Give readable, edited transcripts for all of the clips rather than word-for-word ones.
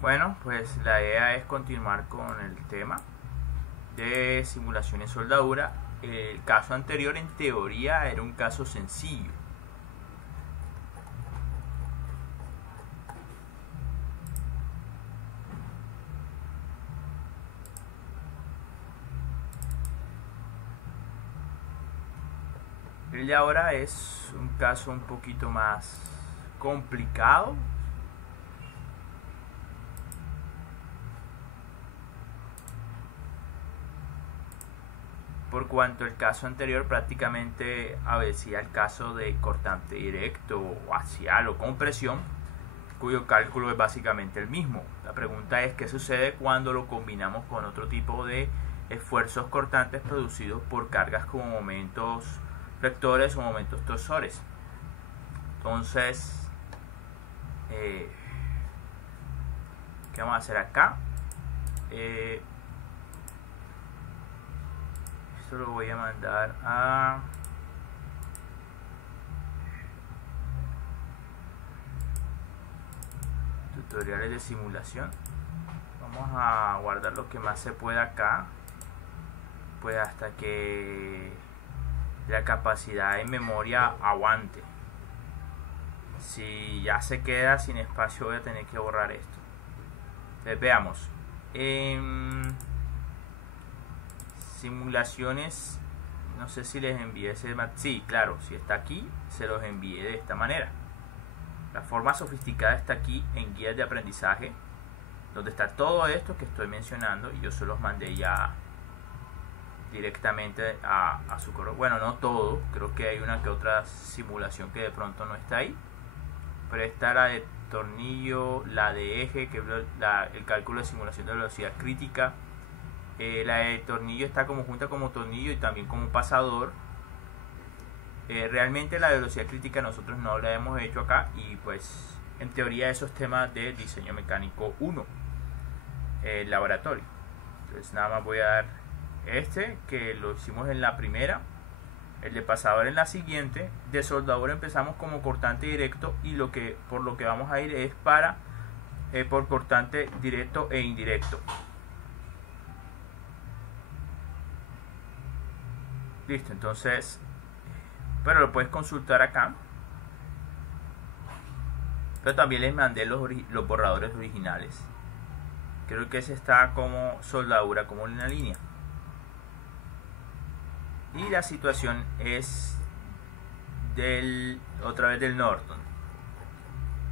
Bueno, pues la idea es continuar con el tema de simulación en soldadura. El caso anterior en teoría era un caso sencillo. El de ahora es un caso un poquito más complicado. Por cuanto el caso anterior prácticamente obedecía el caso de cortante directo o axial o compresión, cuyo cálculo es básicamente el mismo. La pregunta es qué sucede cuando lo combinamos con otro tipo de esfuerzos cortantes producidos por cargas como momentos vectores o momentos torsores. Entonces, ¿qué vamos a hacer acá? Esto lo voy a mandar a tutoriales de simulación. Vamos a guardar lo que más se pueda acá, pues hasta que la capacidad en memoria aguante. Si ya se queda sin espacio voy a tener que borrar esto. Entonces veamos. Simulaciones, no sé si les envié ese. Sí, claro, si está aquí se los envié de esta manera. La forma sofisticada está aquí en guías de aprendizaje, donde está todo esto que estoy mencionando, y yo se los mandé ya directamente a su correo. Bueno, no todo, creo que hay una que otra simulación que de pronto no está ahí, pero está la de tornillo, la de eje, que es el cálculo de simulación de velocidad crítica. La de tornillo está como junta como tornillo y también como pasador. Realmente la velocidad crítica nosotros no la hemos hecho acá, y pues en teoría esos temas de diseño mecánico 1, laboratorio. Entonces nada más voy a dar este que lo hicimos en la primera, el de pasador en la siguiente. De soldadura empezamos como cortante directo, y por lo que vamos a ir es para por cortante directo e indirecto. Listo, entonces, pero lo puedes consultar acá. Pero también les mandé los borradores originales. Creo que ese está como soldadura, como en una línea. Y la situación es otra vez del Norton.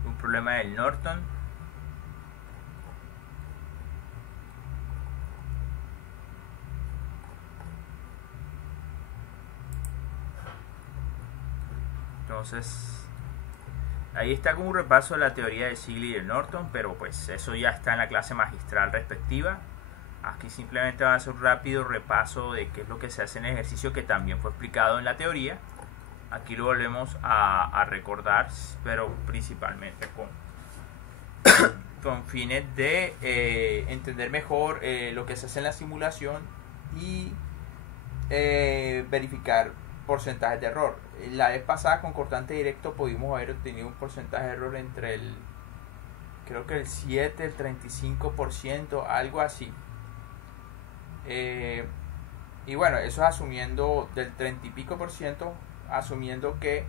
Un problema del Norton. Entonces, ahí está como un repaso de la teoría de Ziegler y de Norton, pero pues eso ya está en la clase magistral respectiva. Aquí simplemente va a hacer un rápido repaso de qué es lo que se hace en el ejercicio, que también fue explicado en la teoría. Aquí lo volvemos a recordar, pero principalmente con fines de entender mejor lo que se hace en la simulación y verificar porcentajes de error. La vez pasada con cortante directo pudimos haber obtenido un porcentaje de error entre creo que el 7, el 35%, algo así. Y bueno, eso es asumiendo del 30 y pico por ciento, asumiendo que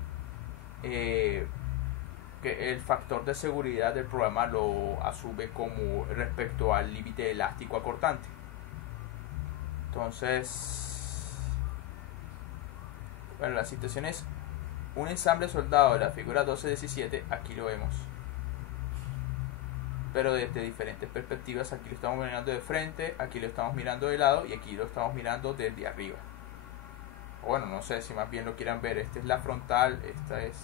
el factor de seguridad del programa lo asume como respecto al límite elástico a cortante. Entonces, bueno, la situación es un ensamble soldado de la figura 12-17. Aquí lo vemos, pero desde diferentes perspectivas. Aquí lo estamos mirando de frente, aquí lo estamos mirando de lado, y aquí lo estamos mirando desde arriba. O bueno, no sé si más bien lo quieran ver. Esta es la frontal, esta es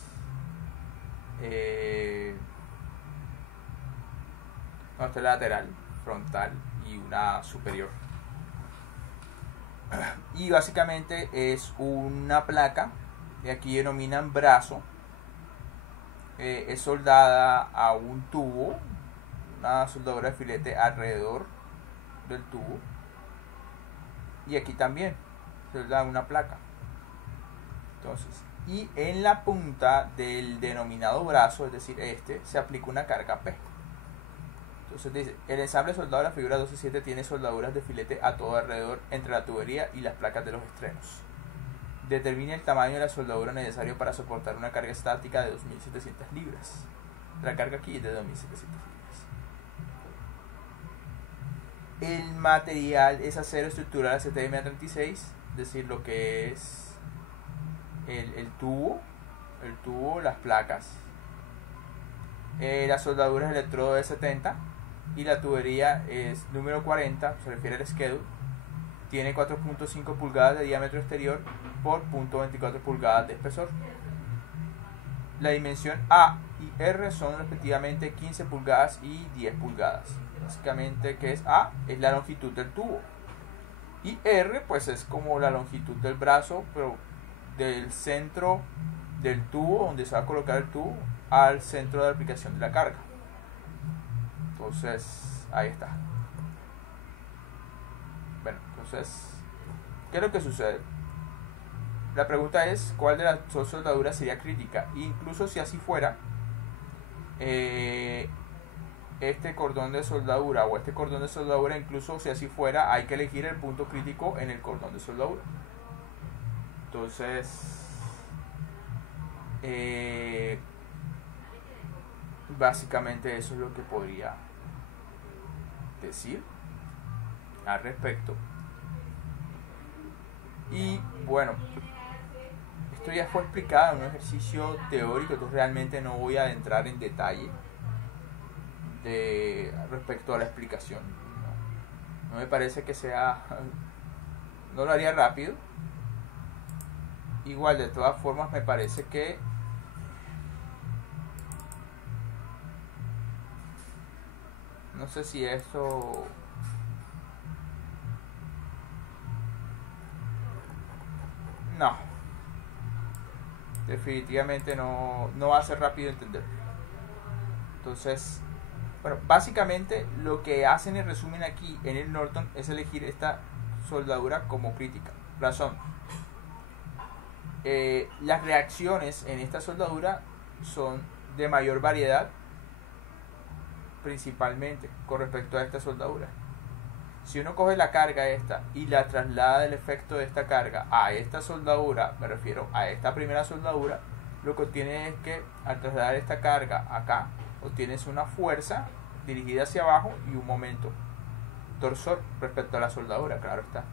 no, esta es la lateral, frontal y una superior. Y básicamente es una placa, y aquí denominan brazo. Es soldada a un tubo, una soldadura de filete alrededor del tubo, y aquí también soldada una placa. Entonces, y en la punta del denominado brazo, es decir, se aplica una carga P. Entonces dice, el ensamble soldado de la figura 12.7 tiene soldaduras de filete a todo alrededor entre la tubería y las placas de los extremos. Determine el tamaño de la soldadura necesario para soportar una carga estática de 2.700 libras. La carga aquí es de 2.700 libras. El material es acero estructural ACTM-36, es decir, lo que es el tubo, las placas. La soldadura es electrodo de 70 y la tubería es número 40, se refiere al schedule. Tiene 4.5 pulgadas de diámetro exterior por 0.24 pulgadas de espesor. La dimensión A y R son respectivamente 15 pulgadas y 10 pulgadas. Básicamente, ¿qué es A? Es la longitud del tubo. Y R, pues es como la longitud del brazo, pero del centro del tubo, donde se va a colocar el tubo, al centro de aplicación de la carga. Entonces, ahí está. Bueno, entonces, ¿qué es lo que sucede? La pregunta es, ¿cuál de las dos soldaduras sería crítica? Incluso si así fuera, este cordón de soldadura o este cordón de soldadura, incluso si así fuera, hay que elegir el punto crítico en el cordón de soldadura. Entonces, básicamente eso es lo que podría decir al respecto. Y bueno, esto ya fue explicado en un ejercicio teórico, entonces realmente no voy a entrar en detalle respecto a la explicación. No me parece que sea, no lo haría rápido. Igual, de todas formas, me parece que no sé si eso no, definitivamente no va a ser rápido de entender. Entonces, bueno, básicamente lo que hacen en resumen aquí en el Norton es elegir esta soldadura como crítica. Razón, las reacciones en esta soldadura son de mayor variedad, principalmente con respecto a esta soldadura. Si uno coge la carga esta y la traslada del efecto de esta carga a esta soldadura, me refiero a esta primera soldadura, lo que obtiene es que al trasladar esta carga acá, obtienes una fuerza dirigida hacia abajo y un momento torsor respecto a la soldadura, claro está.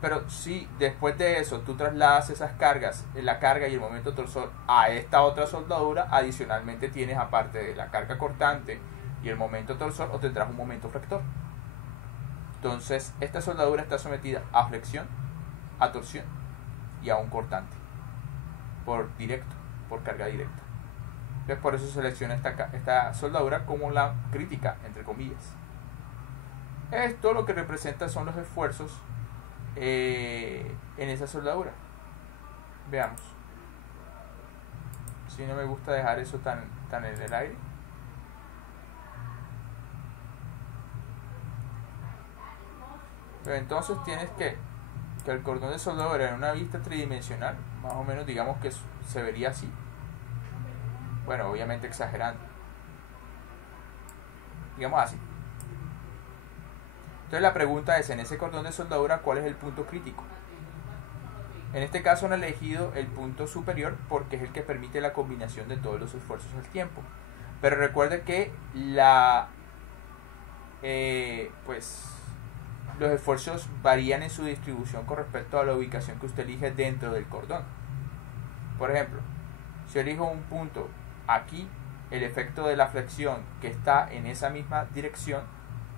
Pero si después de eso tú trasladas esas cargas, la carga y el momento torsor a esta otra soldadura, adicionalmente tienes, aparte de la carga cortante y el momento torsor, obtendrás un momento flector. Entonces esta soldadura está sometida a flexión, a torsión y a un cortante por carga directa. Entonces por eso selecciona esta soldadura como la crítica, entre comillas. Esto lo que representa son los esfuerzos en esa soldadura. Veamos. Si no me gusta dejar eso tan en el aire. Pero entonces tienes que el cordón de soldadura en una vista tridimensional, más o menos digamos que se vería así. Bueno, obviamente exagerando. Digamos así. Entonces la pregunta es, en ese cordón de soldadura, ¿cuál es el punto crítico? En este caso han elegido el punto superior porque es el que permite la combinación de todos los esfuerzos al tiempo. Pero recuerde que los esfuerzos varían en su distribución con respecto a la ubicación que usted elige dentro del cordón. Por ejemplo, si elijo un punto aquí, el efecto de la flexión que está en esa misma dirección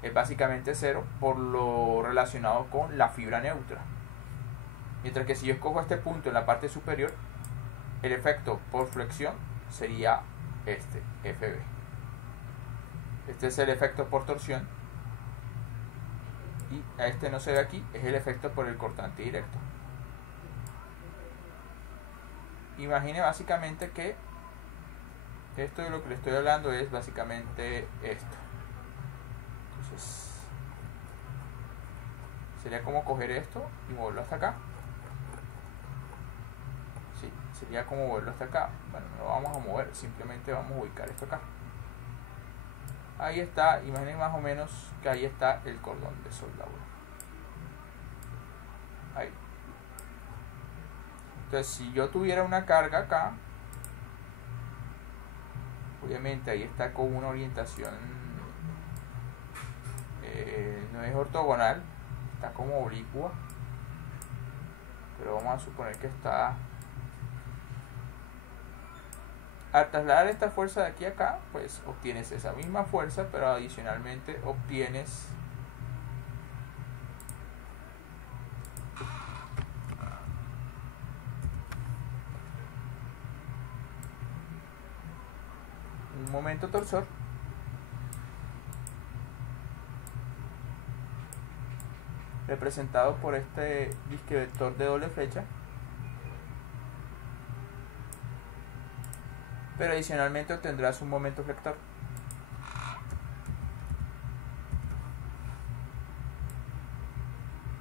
es básicamente cero por lo relacionado con la fibra neutra. Mientras que si yo escojo este punto en la parte superior, el efecto por flexión sería este, FB. Este es el efecto por torsión. Y a este no se ve aquí, es el efecto por el cortante directo. Imagine básicamente que esto de lo que le estoy hablando es básicamente esto. Entonces sería como coger esto y moverlo hasta acá. Sí, sería como moverlo hasta acá. Bueno, no lo vamos a mover, simplemente vamos a ubicar esto acá. Ahí está, imaginen más o menos que ahí está el cordón de soldadura. Ahí. Entonces, si yo tuviera una carga acá, obviamente ahí está con una orientación, no es ortogonal, está como oblicua, pero vamos a suponer que está. Al trasladar esta fuerza de aquí a acá, pues obtienes esa misma fuerza, pero adicionalmente obtienes un momento torsor representado por este disque vector de doble flecha, pero adicionalmente obtendrás un momento flector.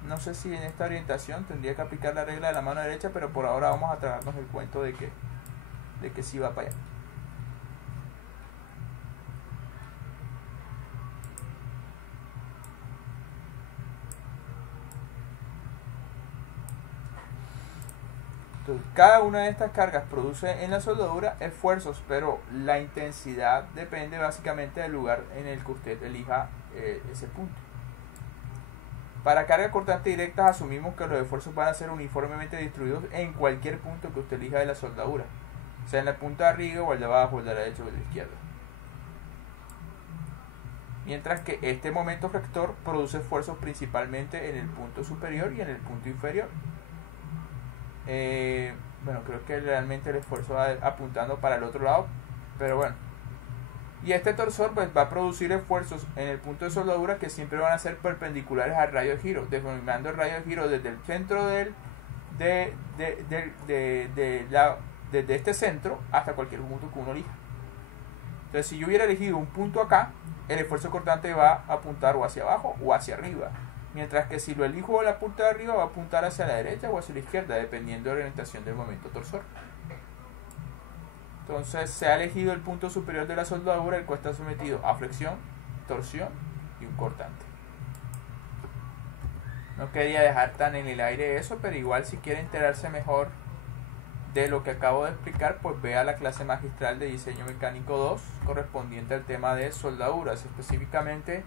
No sé si en esta orientación tendría que aplicar la regla de la mano derecha, pero por ahora vamos a tragarnos el cuento de que sí va para allá. Entonces, cada una de estas cargas produce en la soldadura esfuerzos, pero la intensidad depende básicamente del lugar en el que usted elija ese punto. Para cargas cortantes directas asumimos que los esfuerzos van a ser uniformemente distribuidos en cualquier punto que usted elija de la soldadura, sea en la punta de arriba o el de abajo, el de la derecha o el de la izquierda. Mientras que este momento flector produce esfuerzos principalmente en el punto superior y en el punto inferior. Bueno, creo que realmente el esfuerzo va apuntando para el otro lado, pero bueno. Y este torsor pues va a producir esfuerzos en el punto de soldadura que siempre van a ser perpendiculares al radio de giro, deformando el radio de giro desde el centro desde este centro hasta cualquier punto que uno elija. Entonces, si yo hubiera elegido un punto acá, el esfuerzo cortante va a apuntar o hacia abajo o hacia arriba. Mientras que si lo elijo la punta de arriba, va a apuntar hacia la derecha o hacia la izquierda, dependiendo de la orientación del momento torsor. Entonces se ha elegido el punto superior de la soldadura, el cual está sometido a flexión, torsión y un cortante. No quería dejar tan en el aire eso, pero igual si quiere enterarse mejor de lo que acabo de explicar, pues vea la clase magistral de diseño mecánico 2 correspondiente al tema de soldaduras, específicamente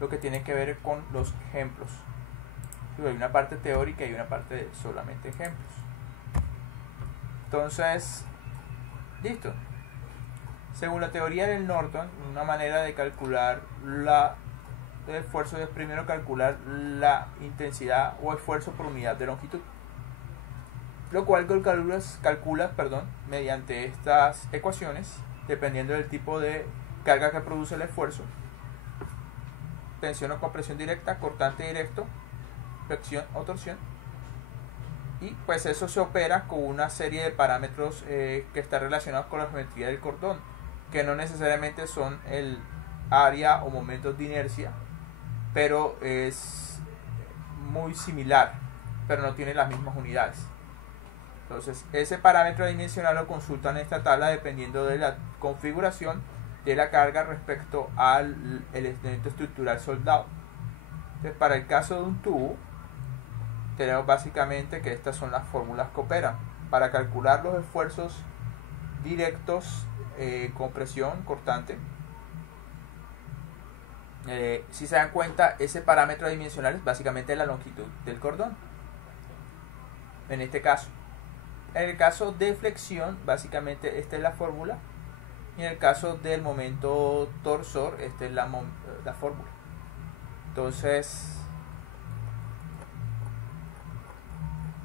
lo que tiene que ver con los ejemplos. Hay una parte teórica y una parte de solamente ejemplos. Entonces, listo. Según la teoría del Norton, una manera de calcular el esfuerzo es primero calcular la intensidad o esfuerzo por unidad de longitud, lo cual calculas mediante estas ecuaciones, dependiendo del tipo de carga que produce el esfuerzo: tensión o compresión directa, cortante directo, flexión o torsión. Y pues eso se opera con una serie de parámetros que están relacionados con la geometría del cordón, que no necesariamente son el área o momentos de inercia, pero es muy similar, pero no tiene las mismas unidades. Entonces ese parámetro dimensional lo consultan en esta tabla dependiendo de la configuración de la carga respecto al elemento estructural soldado. Entonces, para el caso de un tubo, tenemos básicamente que estas son las fórmulas que operan para calcular los esfuerzos directos, compresión, cortante. Si se dan cuenta, ese parámetro dimensional es básicamente la longitud del cordón en este caso. En el caso de flexión, básicamente esta es la fórmula, y en el caso del momento torsor, esta es la fórmula. Entonces,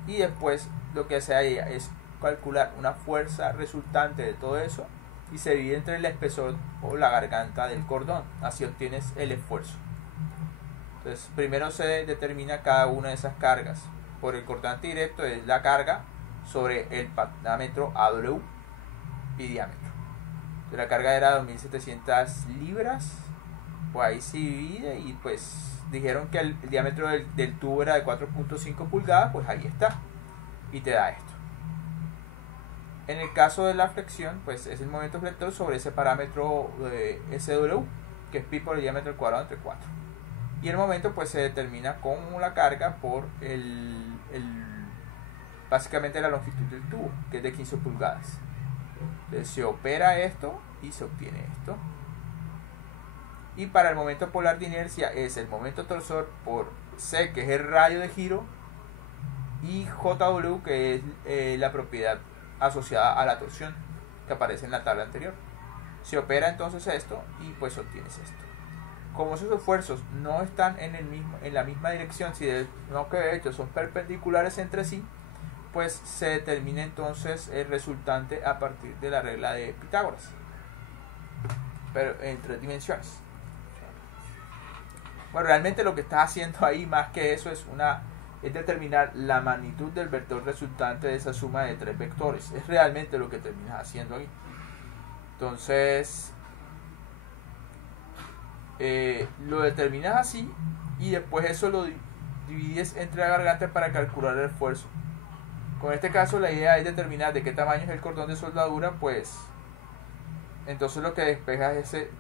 y después lo que se hace es calcular una fuerza resultante de todo eso y se divide entre el espesor o la garganta del cordón. Así obtienes el esfuerzo. Entonces, primero se determina cada una de esas cargas. Por el cortante directo es la carga sobre el parámetro AW y diámetro. Entonces, la carga era 2700 libras. Pues ahí se divide y pues dijeron que el diámetro del tubo era de 4.5 pulgadas, pues ahí está. Y te da esto. En el caso de la flexión, pues es el momento flector sobre ese parámetro SW, que que es pi por el diámetro al cuadrado entre 4. Y el momento pues se determina con la carga por básicamente la longitud del tubo, que es de 15 pulgadas. Entonces se opera esto y se obtiene esto. Y para el momento polar de inercia es el momento torsor por C, que es el radio de giro, y JW, que es la propiedad asociada a la torsión que aparece en la tabla anterior. Se opera entonces esto y pues obtienes esto. Como esos esfuerzos no están en la misma dirección, sino que de hecho son perpendiculares entre sí, pues se determina entonces el resultante a partir de la regla de Pitágoras, pero en 3 dimensiones. Bueno, realmente lo que estás haciendo ahí más que eso es determinar la magnitud del vector resultante de esa suma de 3 vectores. Es realmente lo que terminas haciendo ahí. Entonces lo determinas así y después eso lo divides entre la garganta para calcular el esfuerzo. Con este caso la idea es determinar de qué tamaño es el cordón de soldadura, pues entonces lo que despejas es ese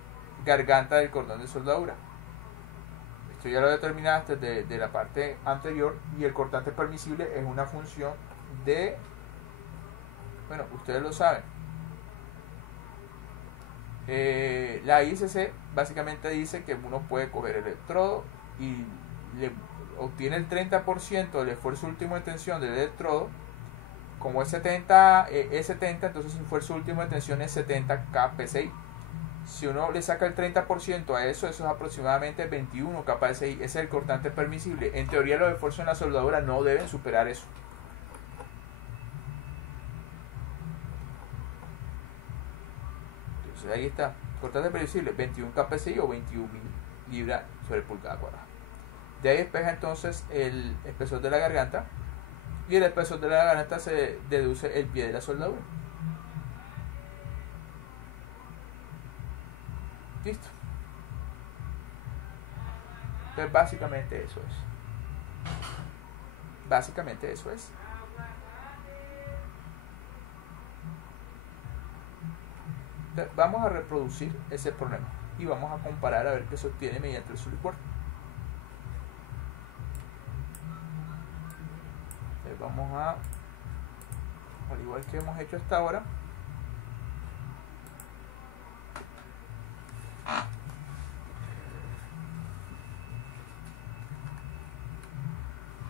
garganta del cordón de soldadura. Esto ya lo determinaste de la parte anterior, y el cortante permisible es una función de, bueno, ustedes lo saben. La ISC básicamente dice que uno puede coger el electrodo y le obtiene el 30% del esfuerzo último de tensión del electrodo. Como es 70, entonces el esfuerzo último de tensión es 70 kPSI. Si uno le saca el 30% a eso es aproximadamente 21 kPSI. Ese es el cortante permisible. En teoría los esfuerzos en la soldadura no deben superar eso. Entonces ahí está. Cortante permisible 21 kPSI o 21.000 libras sobre pulgada cuadrada. De ahí despeja entonces el espesor de la garganta. Y el espesor de la garganta se deduce el pie de la soldadura. Listo. Entonces básicamente eso es. Entonces, vamos a reproducir ese problema y vamos a comparar a ver qué se obtiene mediante el SolidWorks. Entonces vamos a, al igual que hemos hecho hasta ahora,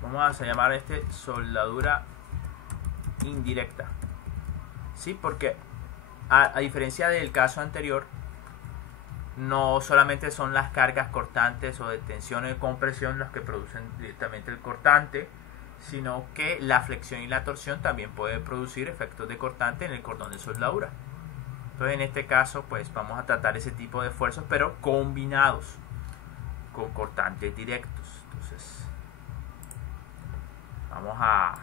vamos a llamar soldadura indirecta. ¿Sí? Porque a diferencia del caso anterior, no solamente son las cargas cortantes o de tensión o de compresión las que producen directamente el cortante, sino que la flexión y la torsión también pueden producir efectos de cortante en el cordón de soldadura. Entonces en este caso pues vamos a tratar ese tipo de esfuerzos, pero combinados con cortantes directos. Entonces vamos a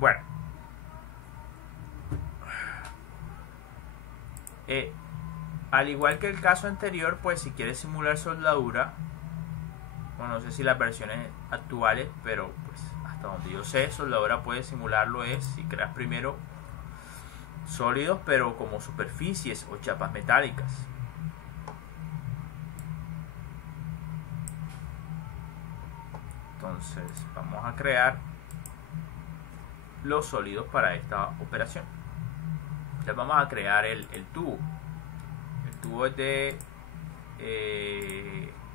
Bueno, al igual que el caso anterior, pues si quieres simular soldadura, bueno, no sé si las versiones actuales, pero pues hasta donde yo sé, soldadura puede simularlo si creas primero sólidos, pero como superficies o chapas metálicas. Entonces vamos a crear los sólidos para esta operación. Ya vamos a crear el tubo. El tubo es de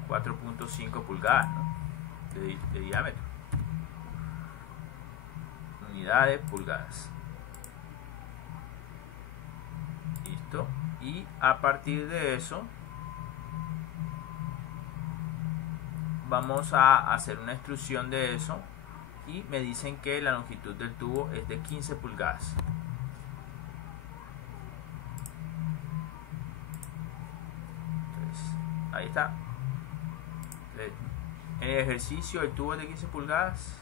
4.5 pulgadas, ¿no? de diámetro. unidades pulgadas. Listo. Y a partir de eso vamos a hacer una extrusión de eso y me dicen que la longitud del tubo es de 15 pulgadas. Entonces, ahí está. En el ejercicio el tubo es de 15 pulgadas.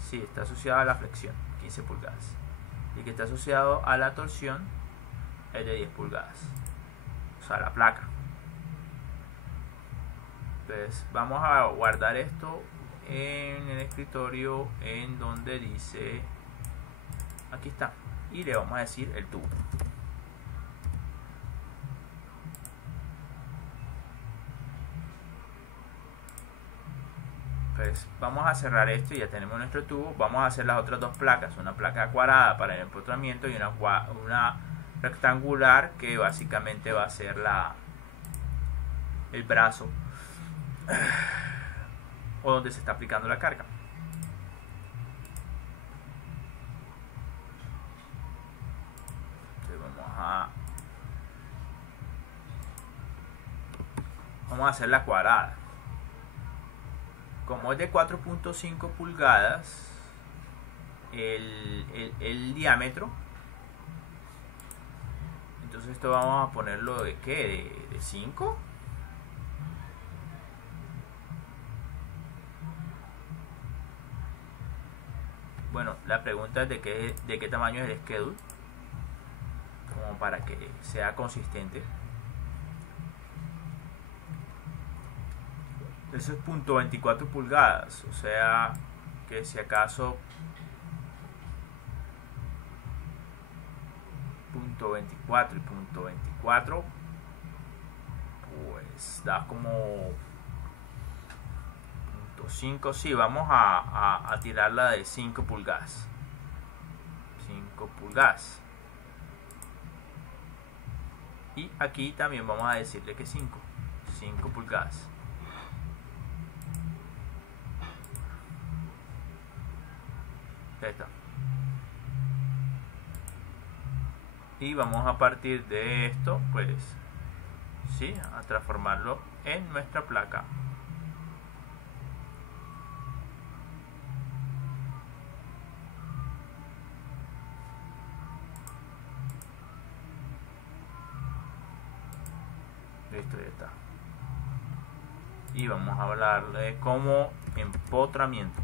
Sí, está asociado a la flexión, 15 pulgadas. Y que está asociado a la torsión es de 10 pulgadas. O sea, la placa. Entonces vamos a guardar esto en el escritorio en donde dice, aquí está, y le vamos a decir el tubo. Pues vamos a cerrar esto y ya tenemos nuestro tubo. Vamos a hacer las otras dos placas, una placa cuadrada para el empotramiento y una rectangular que básicamente va a ser el brazo o donde se está aplicando la carga. Entonces vamos a hacer la cuadrada. Como es de 4.5 pulgadas el diámetro, entonces esto vamos a ponerlo de ¿qué? ¿De 5? Bueno, la pregunta es de qué tamaño es el schedule, como para que sea consistente. Eso es .24 pulgadas, o sea que si acaso .24 y .24 pues da como .5. Sí, vamos a tirarla de 5 pulgadas. 5 pulgadas. Y aquí también vamos a decirle que 5 pulgadas. Ya está. Y vamos a partir de esto, pues, sí, a transformarlo en nuestra placa. Listo, ya está. Y vamos a hablar de como empotramiento.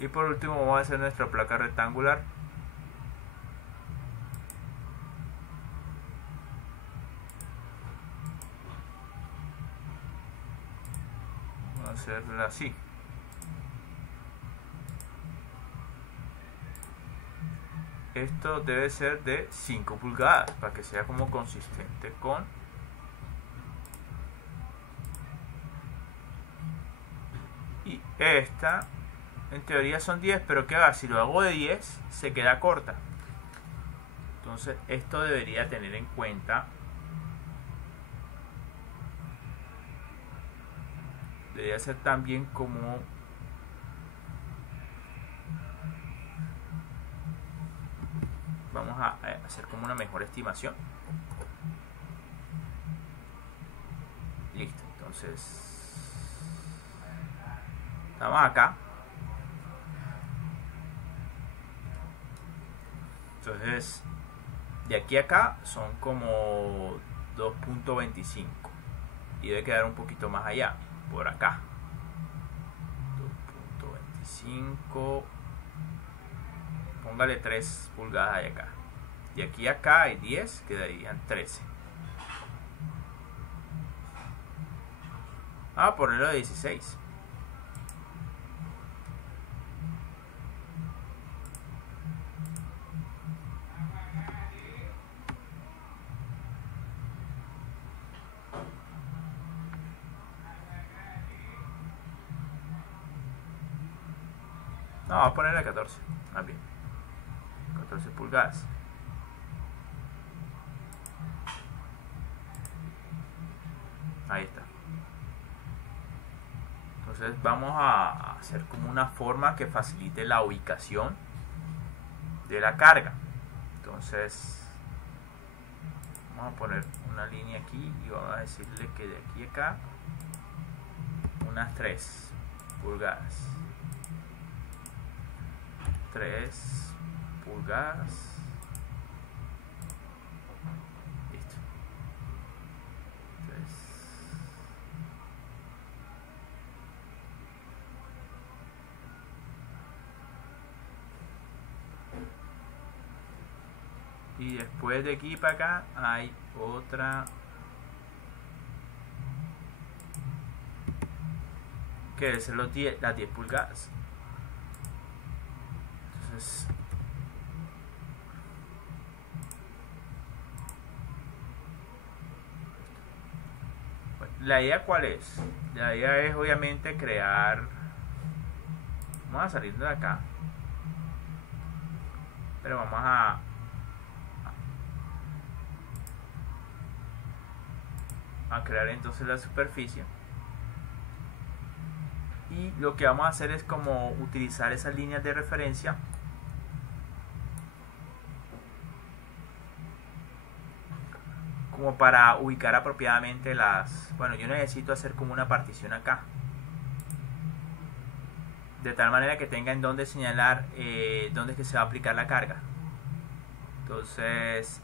Y por último vamos a hacer nuestra placa rectangular. Vamos a hacerla así. Esto debe ser de 5 pulgadas para que sea como consistente con y esta en teoría son 10, pero ¿qué va? Si lo hago de 10 se queda corta. Entonces esto debería tener en cuenta, debería ser también como vamos a hacer como una mejor estimación. Listo, entonces estamos acá. Entonces de aquí a acá son como 2.25 y debe quedar un poquito más allá, por acá 2.25, póngale 3 pulgadas de acá. De aquí a acá hay 10, quedarían 13. Vamos a ponerlo de 16. No, vamos a ponerle 14. Más bien. 14 pulgadas. Ahí está. Entonces vamos a hacer como una forma que facilite la ubicación de la carga. Entonces vamos a poner una línea aquí y vamos a decirle que de aquí a acá unas 3 pulgadas. 3 pulgadas. Listo. Y después de aquí para acá hay otra que debe ser las 10 pulgadas. Entonces la idea cuál es, la idea es obviamente crear, vamos a salir de acá, pero vamos a crear entonces la superficie, y lo que vamos a hacer es como utilizar esas líneas de referencia como para ubicar apropiadamente las, bueno, yo necesito hacer como una partición acá, de tal manera que tenga en dónde señalar dónde es que se va a aplicar la carga. Entonces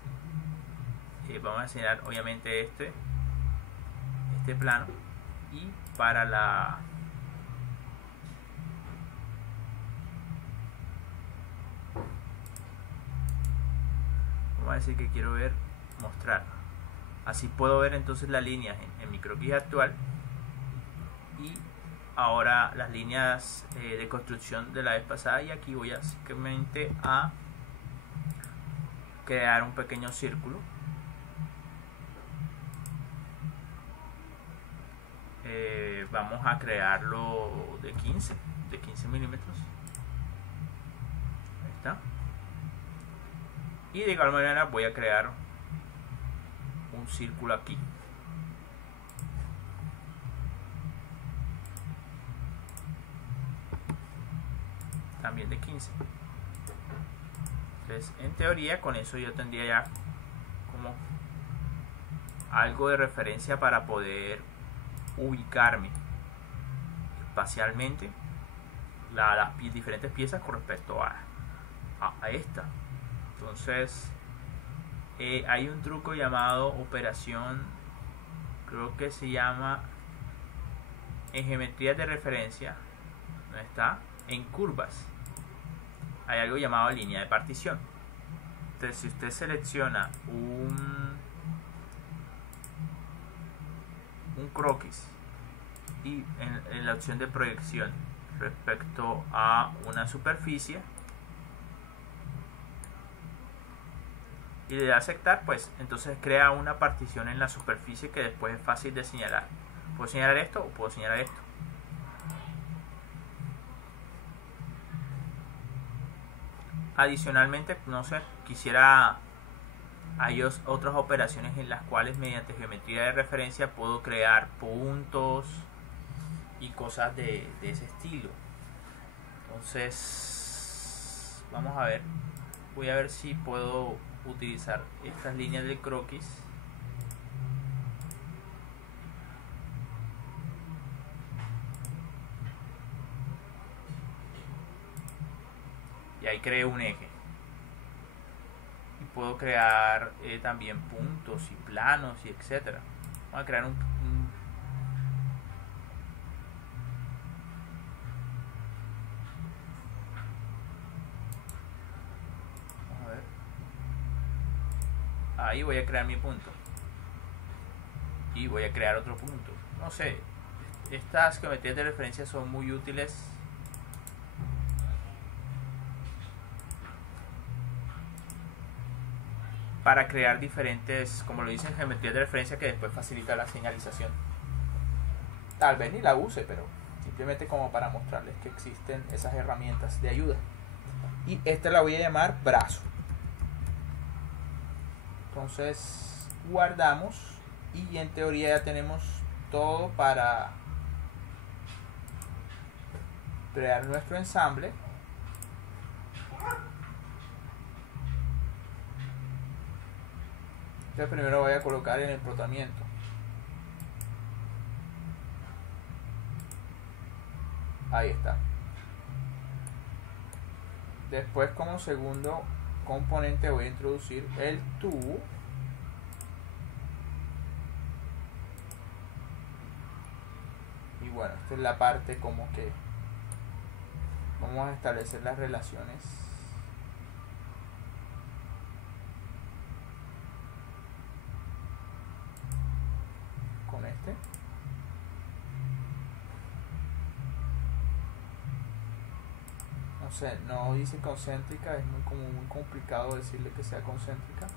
vamos a señalar obviamente este plano, y para la vamos a decir que quiero mostrar, así puedo ver entonces las líneas en mi croquis actual y ahora las líneas de construcción de la vez pasada, y aquí voy simplemente a crear un pequeño círculo. Vamos a crearlo de 15 milímetros. Ahí está. Y de igual manera voy a crear un círculo aquí. También de 15. Entonces, en teoría, con eso yo tendría ya como algo de referencia para poder ubicarme espacialmente las diferentes piezas con respecto a esta. Entonces hay un truco llamado operación, creo que se llama en geometría de referencia, ¿no está? En curvas hay algo llamado línea de partición. Entonces si usted selecciona un croquis y en la opción de proyección respecto a una superficie y le da a aceptar, pues entonces crea una partición en la superficie que después es fácil de señalar. Puedo señalar esto o puedo señalar esto. Adicionalmente, no sé, hay otras operaciones en las cuales mediante geometría de referencia puedo crear puntos y cosas de ese estilo. Entonces vamos a ver, voy a ver si puedo utilizar estas líneas del croquis y ahí creo un eje y puedo crear también puntos y planos y etcétera. Vamos a crear un ahí voy a crear mi punto y voy a crear otro punto. No sé, estas geometrías de referencia son muy útiles para crear diferentes, como lo dicen, geometrías de referencia que después facilita la señalización. Tal vez ni la use, pero simplemente como para mostrarles que existen esas herramientas de ayuda. Y esta la voy a llamar brazo. Entonces guardamos y en teoría ya tenemos todo para crear nuestro ensamble. Entonces primero voy a colocar en el plotamiento. Ahí está. Después, como segundo componente, voy a introducir el tubo. Y bueno, esta es la parte como que vamos a establecer las relaciones. Con este. No sé, no dice concéntrica, es muy complicado decirle que sea concéntrica.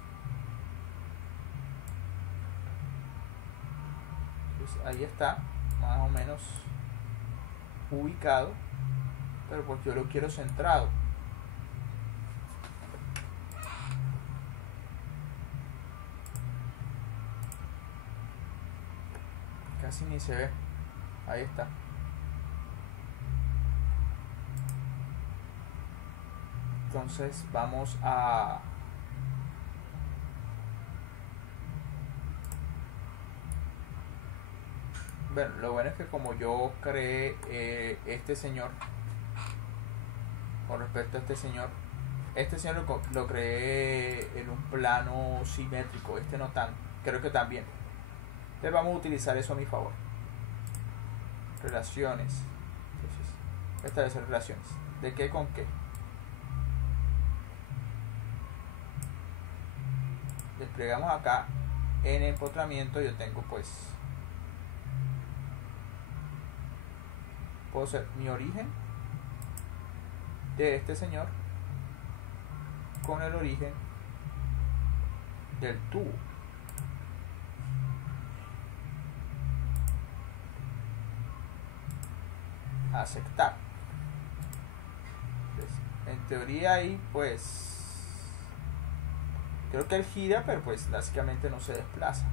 Entonces ahí está, más o menos ubicado, pero pues yo lo quiero centrado. Casi ni se ve. Ahí está. Entonces vamos a bueno, lo bueno es que como yo creé este señor, con respecto a este señor lo creé en un plano simétrico, este no tan, creo que también. Entonces vamos a utilizar eso a mi favor. Relaciones. Entonces, establecer relaciones. ¿De qué con qué? Desplegamos acá en empotramiento. Yo tengo pues, puedo ser mi origen de este señor con el origen del tubo. Aceptar. Entonces, en teoría ahí pues creo que él gira, pero pues básicamente no se desplaza.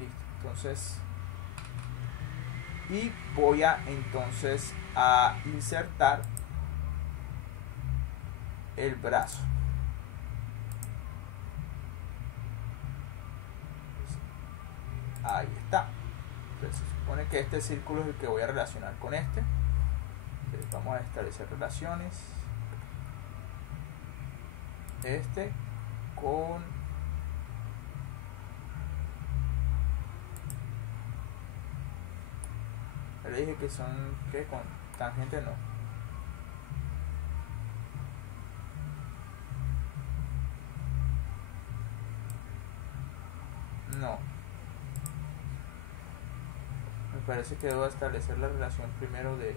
Listo. Entonces, y voy a entonces a insertar el brazo. Ahí está. Entonces se supone que este círculo es el que voy a relacionar con este. Entonces vamos a establecer relaciones. Este con le dije que son que con tangente no, me parece que debo establecer la relación primero de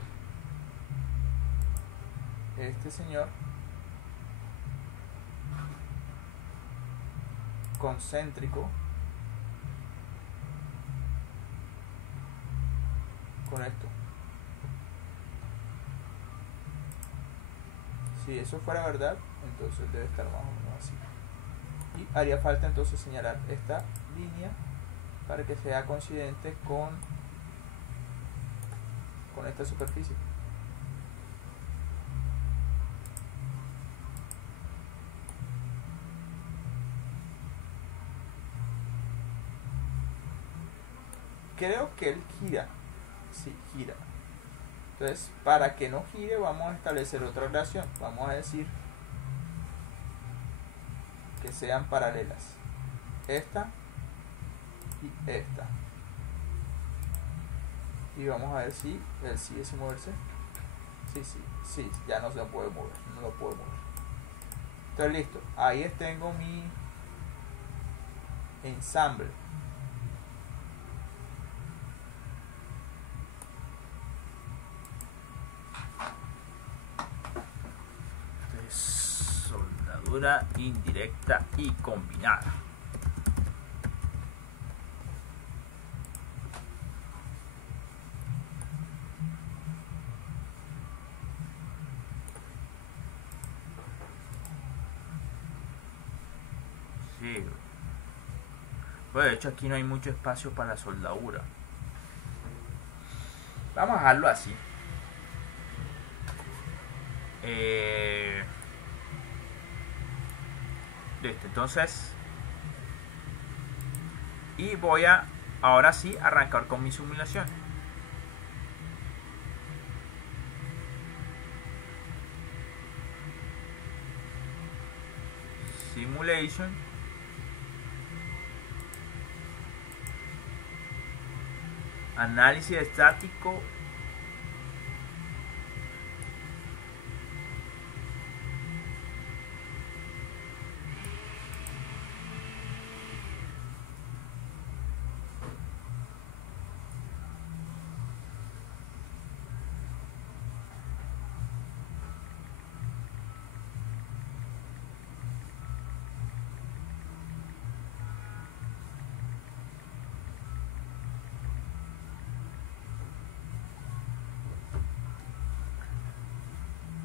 este señor concéntrico con esto. Si eso fuera verdad, entonces debe estar más o menos así. Y haría falta entonces señalar esta línea para que sea coincidente con esta superficie. Creo que él gira. Sí, gira. Entonces, para que no gire, vamos a establecer otra relación. Vamos a decir que sean paralelas. Esta y esta. Y vamos a ver si él sigue sin moverse. Sí, ya no se lo puede mover. No lo puedo mover. Entonces, listo. Ahí tengo mi ensamble. Soldadura indirecta y combinada. Sí. Pues de hecho aquí no hay mucho espacio para la soldadura. Vamos a dejarlo así. Listo, entonces. Y voy a ahora sí arrancar con mi simulación. Simulation. Análisis estático.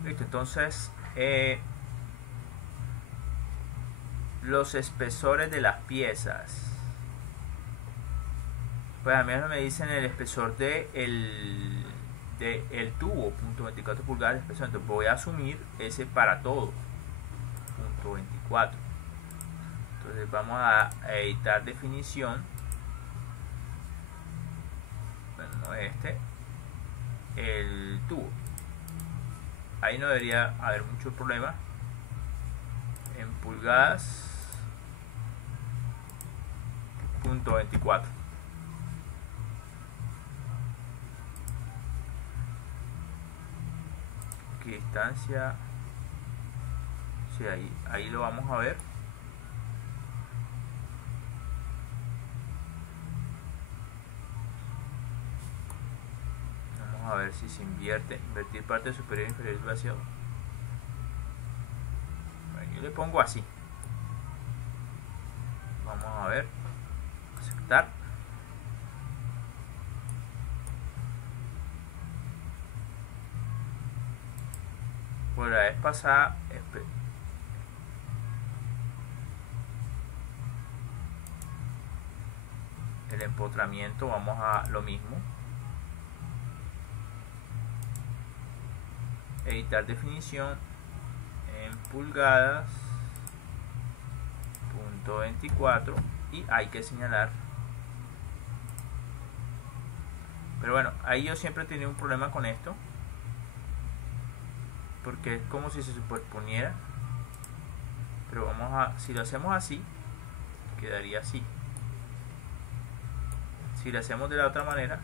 Listo, entonces los espesores de las piezas. Pues a mí me dicen el espesor de el tubo, 0.24 pulgadas de espesor. Entonces voy a asumir ese para todo, 0.24. Entonces vamos a editar definición. Bueno, no este, el tubo. Ahí no debería haber mucho problema. En pulgadas, 0.24. ¿Qué distancia? Sí, ahí lo vamos a ver. Vamos a ver si se invertir parte superior e inferior del vaciado. Bueno, yo le pongo así. Vamos a ver. Aceptar. Por la vez pasada el empotramiento, vamos a lo mismo. Editar definición en pulgadas, 0.24, y hay que señalar. Pero bueno, ahí yo siempre he tenido un problema con esto, porque es como si se superponiera. Pero vamos a, si lo hacemos así, quedaría así. Si lo hacemos de la otra manera,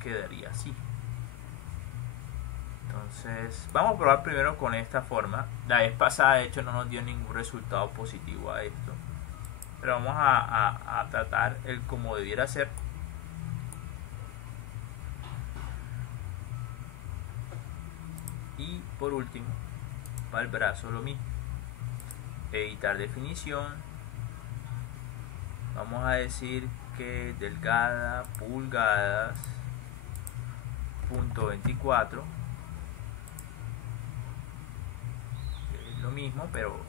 quedaría así. Entonces vamos a probar primero con esta forma. La vez pasada de hecho no nos dio ningún resultado positivo a esto, pero vamos a tratar el como debiera ser. Y por último, para el brazo lo mismo. Editar definición. Vamos a decir que delgada, pulgadas, 0.24. Lo mismo, pero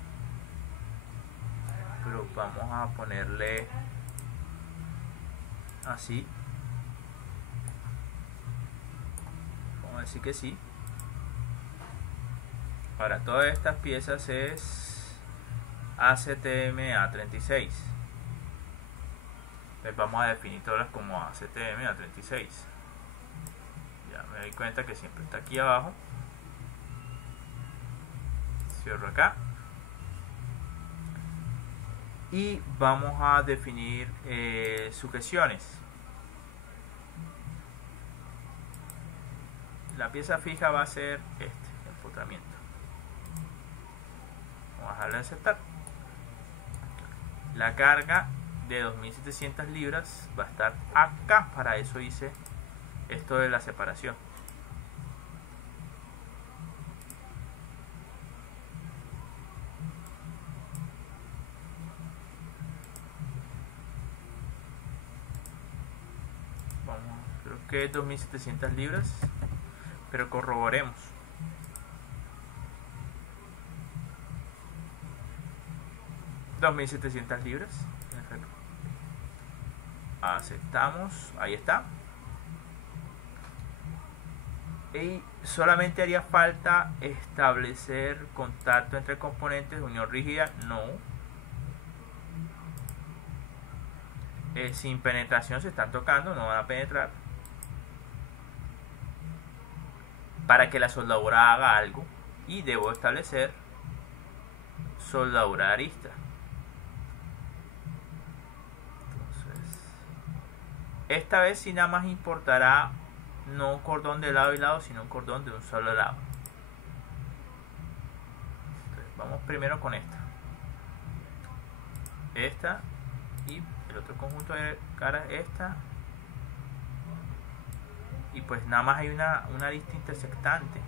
vamos a ponerle así. Vamos a decir que sí. Para todas estas piezas es ACTM A36. Entonces vamos a definir todas como ACTM A36. Ya me doy cuenta que siempre está aquí abajo. Cierro acá. Y vamos a definir sujeciones. La pieza fija va a ser el empotramiento. Vamos a dejarle de aceptar. La carga de 2700 libras va a estar acá. Para eso hice esto de la separación. Creo que es 2700 libras, pero corroboremos. $2.700 libras, en efecto. Aceptamos, ahí está. Y solamente haría falta establecer contacto entre componentes, unión rígida, no. Sin penetración, se están tocando, no van a penetrar. Para que la soldadura haga algo, y debo establecer soldadura de arista. Entonces, esta vez sí nada más importará no un cordón de lado y lado, sino un cordón de un solo lado. Entonces, vamos primero con esta y el otro conjunto de caras, esta, y pues nada más hay una arista intersectante.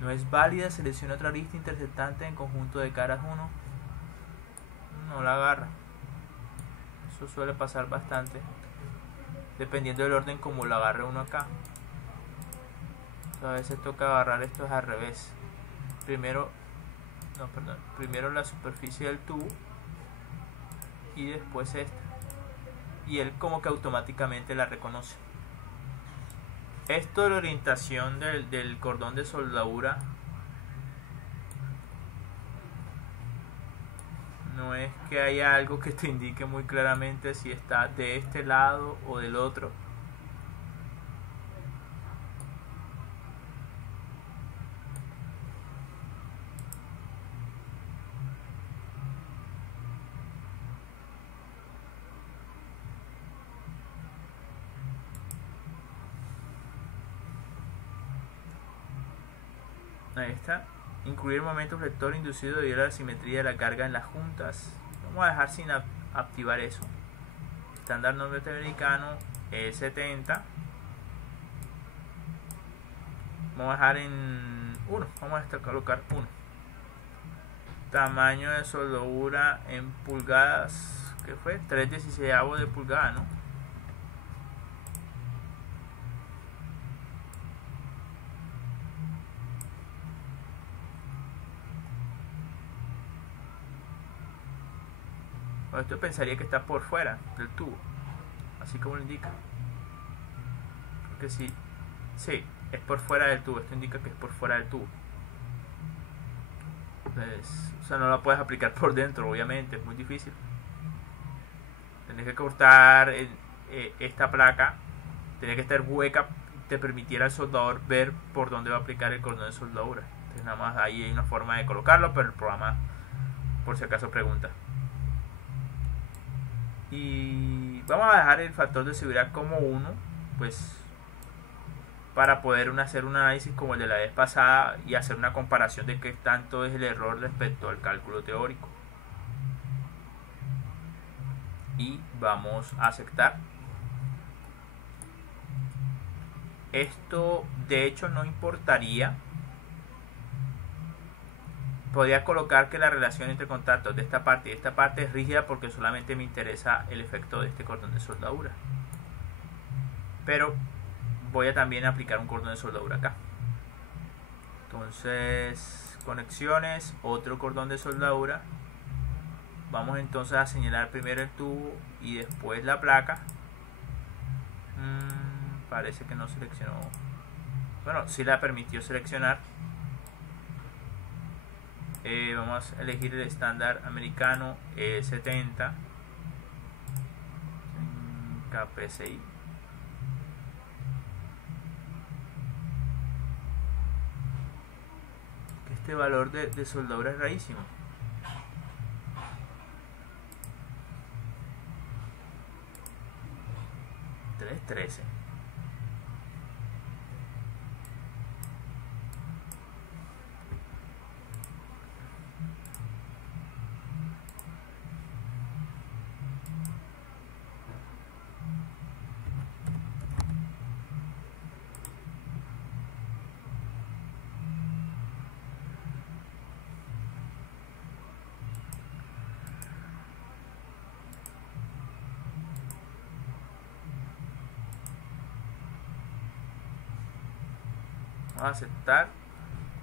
No es válida, selecciona otra arista intersectante en conjunto de caras 1. No la agarra. Eso suele pasar bastante, dependiendo del orden como lo agarre uno acá. A veces toca agarrar esto al revés. Primero la superficie del tubo y después esta, y él como que automáticamente la reconoce. Esto de la orientación del cordón de soldadura no es que haya algo que te indique muy claramente si está de este lado o del otro. Ahí está. Incluir momento flector inducido debido a la simetría de la carga en las juntas. Vamos a dejar sin activar eso. Estándar norteamericano E70. Vamos a dejar en 1. Vamos a colocar 1. Tamaño de soldadura en pulgadas. ¿Qué fue? 3/16 de pulgada, ¿no? Esto pensaría que está por fuera del tubo, así como lo indica, porque sí, es por fuera del tubo. Esto indica que es por fuera del tubo. Pues, o sea, no la puedes aplicar por dentro, obviamente, es muy difícil. Tienes que cortar esta placa, tiene que estar hueca, te permitiera al soldador ver por dónde va a aplicar el cordón de soldadura. Entonces nada más ahí hay una forma de colocarlo, pero el programa por si acaso pregunta. Y vamos a dejar el factor de seguridad como 1, pues para poder hacer un análisis como el de la vez pasada y hacer una comparación de qué tanto es el error respecto al cálculo teórico. Y vamos a aceptar. Esto de hecho no importaría. Podría colocar que la relación entre contactos de esta parte y esta parte es rígida porque solamente me interesa el efecto de este cordón de soldadura. Pero voy a también aplicar un cordón de soldadura acá. Entonces, conexiones, otro cordón de soldadura. Vamos entonces a señalar primero el tubo y después la placa. Parece que no seleccionó. Bueno, sí la permitió seleccionar. Vamos a elegir el estándar americano E70 KPSI. Este valor de soldadura es rarísimo. 313. Vamos a aceptar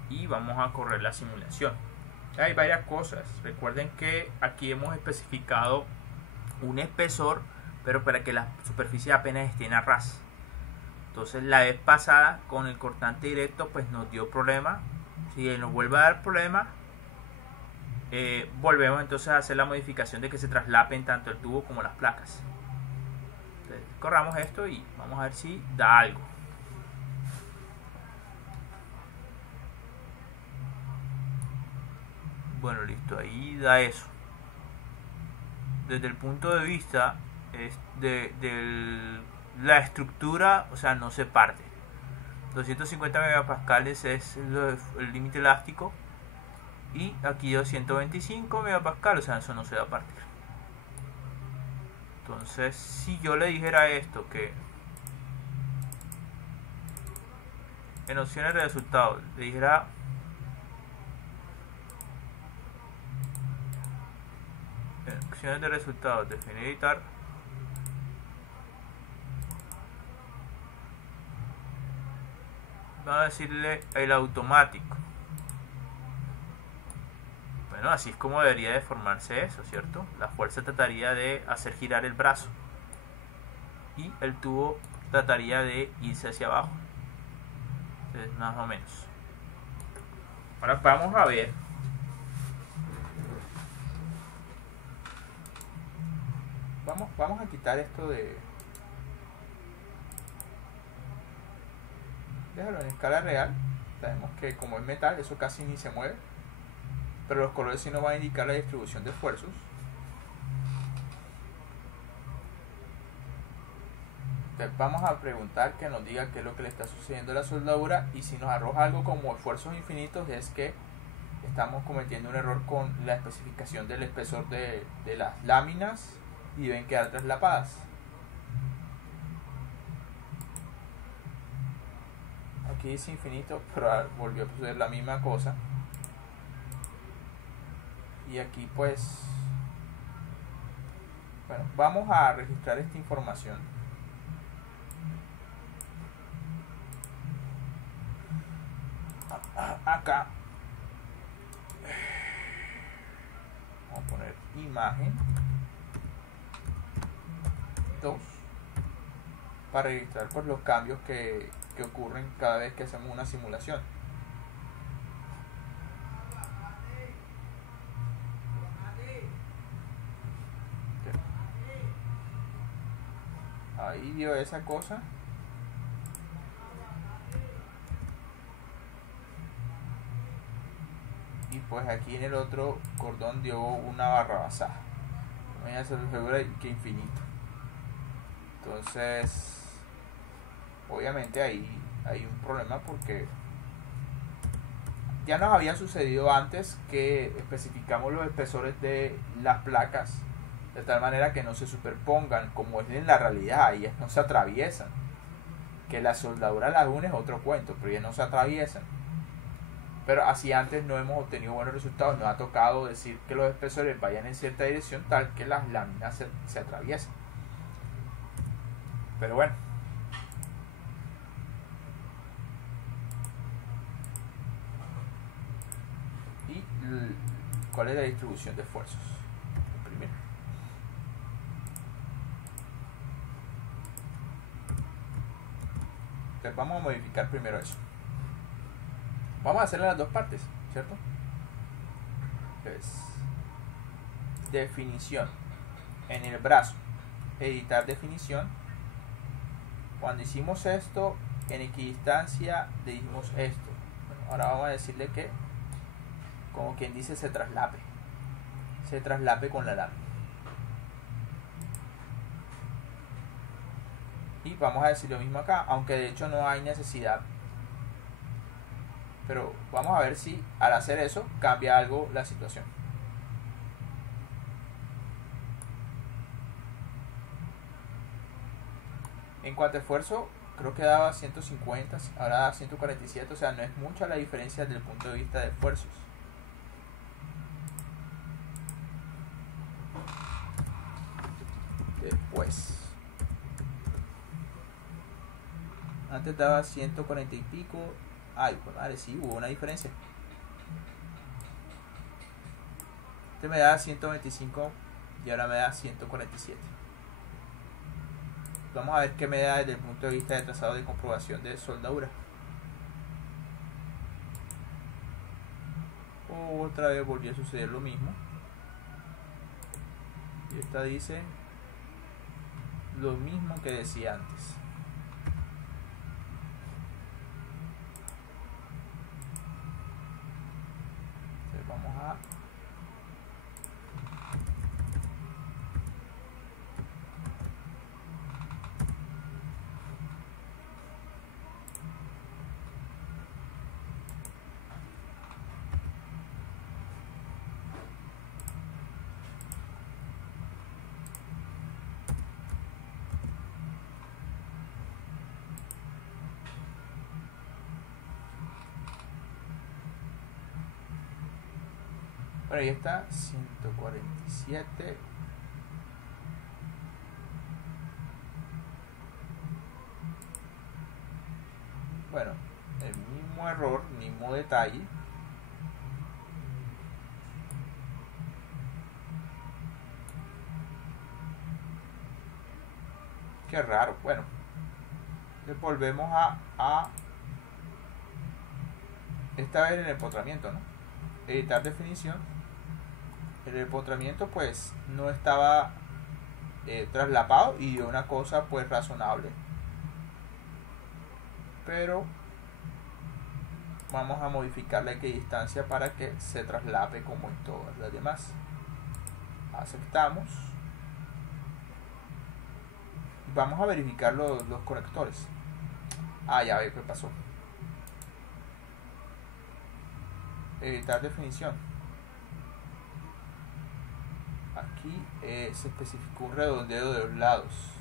y vamos a correr la simulación. Hay varias cosas. Recuerden que aquí hemos especificado un espesor, pero para que la superficie apenas esté en ras. Entonces la vez pasada con el cortante directo pues nos dio problema. Si nos vuelve a dar problema, volvemos entonces a hacer la modificación de que se traslapen tanto el tubo como las placas. Entonces, corramos esto y vamos a ver si da algo. Bueno, listo, ahí da eso. Desde el punto de vista de la estructura, o sea, no se parte. 250 megapascales es el límite elástico y aquí 225 megapascales, o sea, eso no se va a partir. Entonces, si yo le dijera esto, que en opciones de resultados le dijera opciones de resultados, definir editar, vamos a decirle el automático. Bueno, así es como debería de formarse eso, ¿cierto? La fuerza trataría de hacer girar el brazo y el tubo trataría de irse hacia abajo. Entonces, más o menos. Ahora vamos a ver vamos a quitar esto de... Déjalo en escala real. Sabemos que como es metal, eso casi ni se mueve. Pero los colores sí nos van a indicar la distribución de esfuerzos. Entonces vamos a preguntar que nos diga qué es lo que le está sucediendo a la soldadura. Y si nos arroja algo como esfuerzos infinitos, es que estamos cometiendo un error con la especificación del espesor de las láminas y deben quedar traslapadas. Aquí dice infinito, pero volvió a suceder la misma cosa. Y aquí pues, bueno, vamos a registrar esta información. Acá vamos a poner imagen 2 para registrar pues los cambios que ocurren cada vez que hacemos una simulación. Ahí dio esa cosa. Y pues aquí en el otro cordón dio una barra basada. Voy a hacer figura que infinito. Entonces, obviamente ahí hay un problema porque ya nos había sucedido antes que especificamos los espesores de las placas de tal manera que no se superpongan como es en la realidad, ellas no se atraviesan. Que la soldadura las une es otro cuento, pero ellas no se atraviesan. Pero así antes no hemos obtenido buenos resultados, nos ha tocado decir que los espesores vayan en cierta dirección tal que las láminas se atraviesen. Pero bueno, y ¿cuál es la distribución de esfuerzos? Primero, entonces vamos a modificar primero eso. Vamos a hacerlo en las dos partes, ¿cierto? Entonces, definición en el brazo, editar definición. Cuando hicimos esto en equidistancia le dijimos esto. Bueno, ahora vamos a decirle que, como quien dice, se traslape con la lámina. Y vamos a decir lo mismo acá, aunque de hecho no hay necesidad. Pero vamos a ver si al hacer eso cambia algo la situación. En cuanto a esfuerzo, creo que daba 150, ahora da 147, o sea, no es mucha la diferencia desde el punto de vista de esfuerzos. Después, antes daba 140 y pico. Ay, pues madre, sí, hubo una diferencia. Este me da 125 y ahora me da 147. Vamos a ver qué me da desde el punto de vista de trazado de comprobación de soldadura. Otra vez volvió a suceder lo mismo. Y esta dice lo mismo que decía antes. Entonces vamos a Por ahí está, 147. Bueno, el mismo error, mismo detalle. Qué raro. Bueno, entonces volvemos a esta vez en el empotramiento, ¿no? Editar definición. El empotramiento pues no estaba traslapado y dio una cosa pues razonable, pero vamos a modificar la equidistancia para que se traslape como en todas las demás. Aceptamos. Vamos a verificar los conectores. Ya veo qué pasó. Editar definición. Aquí se especificó un redondeo de los lados.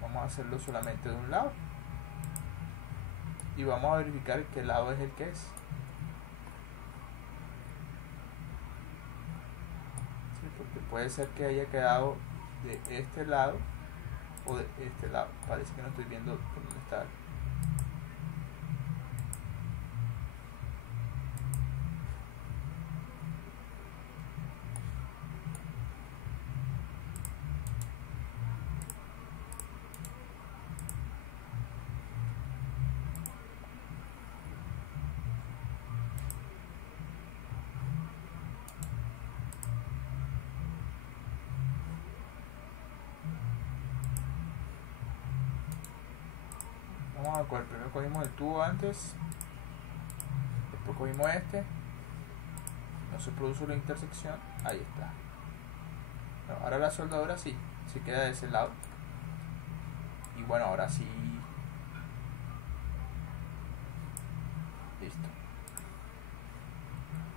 Vamos a hacerlo solamente de un lado. Y vamos a verificar qué lado es el que es. Sí, porque puede ser que haya quedado de este lado o de este lado. Parece que no estoy viendo dónde está. Vamos a coger, primero cogimos el tubo antes, después cogimos este, no se produjo la intersección, ahí está. Bueno, ahora la soldadura sí queda de ese lado. Y bueno, ahora sí, listo.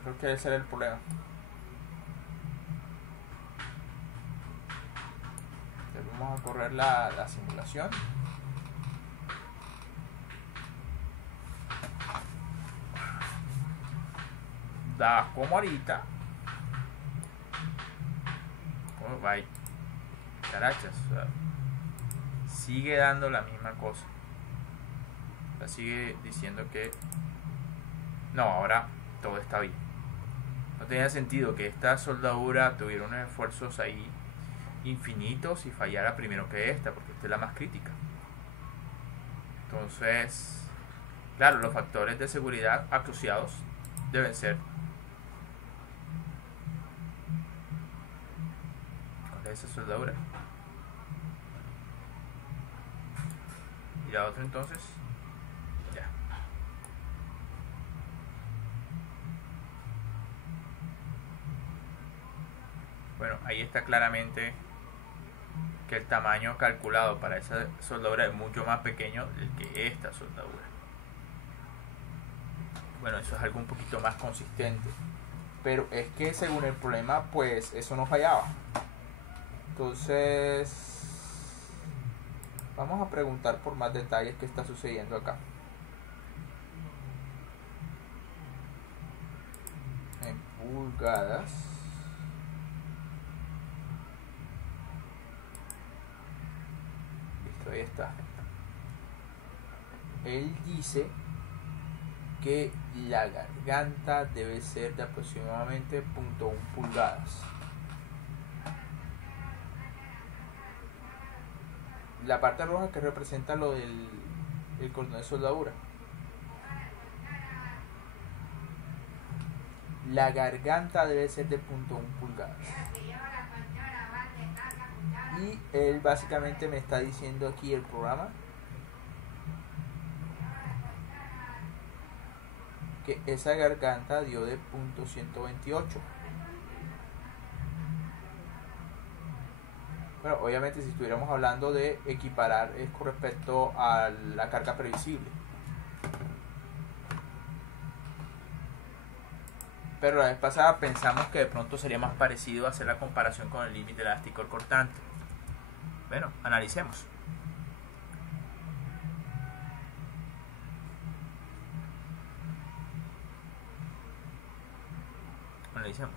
Creo que ese era el problema. Entonces vamos a correr la simulación. Da como ahorita. Pues vaya, carachas, o sea, sigue dando la misma cosa. O sea, sigue diciendo que no, ahora todo está bien. No tenía sentido que esta soldadura tuviera unos esfuerzos ahí infinitos y fallara primero que esta, porque esta es la más crítica. Entonces, claro, los factores de seguridad asociados deben ser. ¿Cuál es esa soldadura? Y la otra entonces, ya. Bueno, ahí está claramente que el tamaño calculado para esa soldadura es mucho más pequeño que esta soldadura. Bueno, eso es algo un poquito más consistente, pero es que según el problema pues eso no fallaba. Entonces vamos a preguntar por más detalles qué está sucediendo acá. En pulgadas. Listo, ahí está. Él dice que la garganta debe ser de aproximadamente 0.1 pulgadas. La parte roja que representa lo del cordón de soldadura. La garganta debe ser de 0.1 pulgadas. Y él básicamente me está diciendo aquí el programa que esa garganta dio de 0.128. Bueno, obviamente si estuviéramos hablando de equiparar es con respecto a la carga previsible. Pero la vez pasada pensamos que de pronto sería más parecido hacer la comparación con el límite elástico cortante. Bueno, analicemos. Analicemos.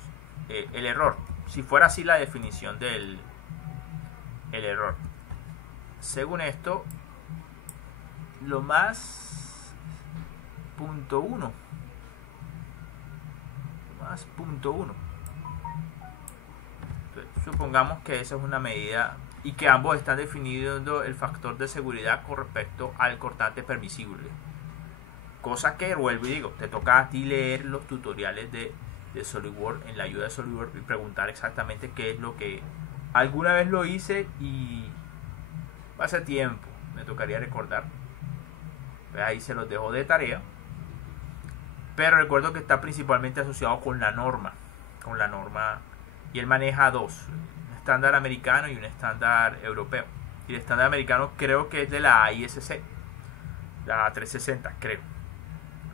El error. Si fuera así la definición del error. Según esto, lo más 0.1. Más 0.1. Supongamos que esa es una medida y que ambos están definiendo el factor de seguridad con respecto al cortante permisible. Cosa que, vuelvo y digo, te toca a ti leer los tutoriales de SolidWorks en la ayuda de SolidWorks y preguntar exactamente qué es lo que alguna vez lo hice y hace tiempo, me tocaría recordar. Pues ahí se los dejo de tarea. Pero recuerdo que está principalmente asociado con la norma. Y él maneja dos. Un estándar americano y un estándar europeo. Y el estándar americano creo que es de la ISC. La 360, creo.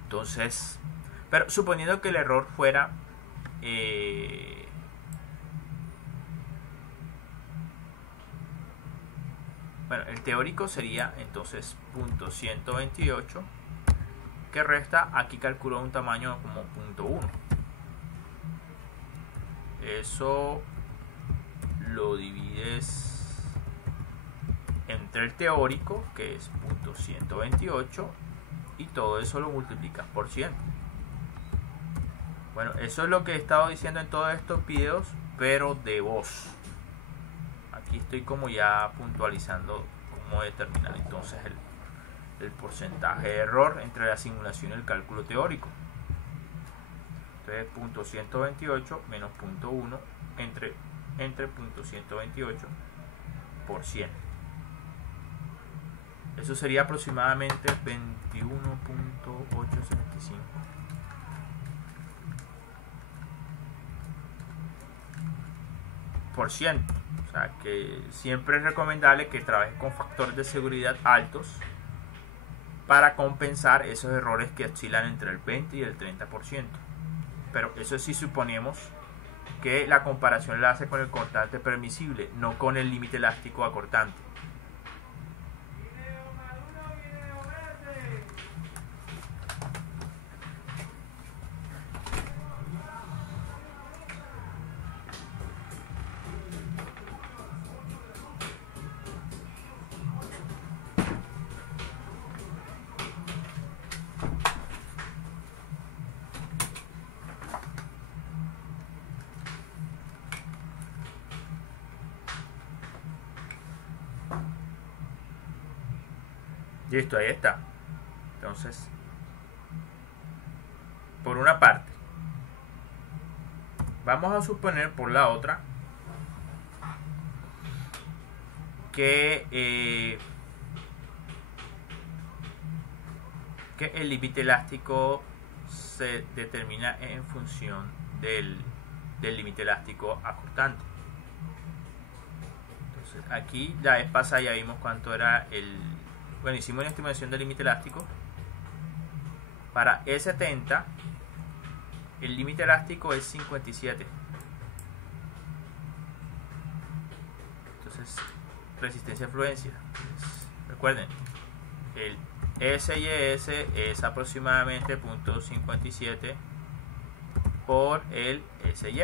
Entonces, pero suponiendo que el error fuera... bueno, el teórico sería entonces 0.128, que resta, aquí calculó un tamaño como 0.1. Eso lo divides entre el teórico, que es 0.128, y todo eso lo multiplicas por 100. Bueno, eso es lo que he estado diciendo en todos estos videos, pero de voz. Aquí estoy como ya puntualizando cómo determinar entonces el porcentaje de error entre la simulación y el cálculo teórico. Entonces 0.128 menos 0.1 entre 0.128 por 100. Eso sería aproximadamente 21.875. Por ciento. O sea que siempre es recomendable que trabajes con factores de seguridad altos para compensar esos errores que oscilan entre el 20 y el 30%. Pero eso sí suponemos que la comparación la hace con el cortante permisible, no con el límite elástico acortante. Listo, ahí está. Entonces, por una parte, vamos a suponer por la otra que el límite elástico se determina en función del límite elástico acortante. Entonces, aquí la vez pasada ya vimos cuánto era bueno, hicimos una estimación del límite elástico. Para E70 el límite elástico es 57. Entonces, resistencia a fluencia. Recuerden, el SYS es aproximadamente 0.57 por el SY.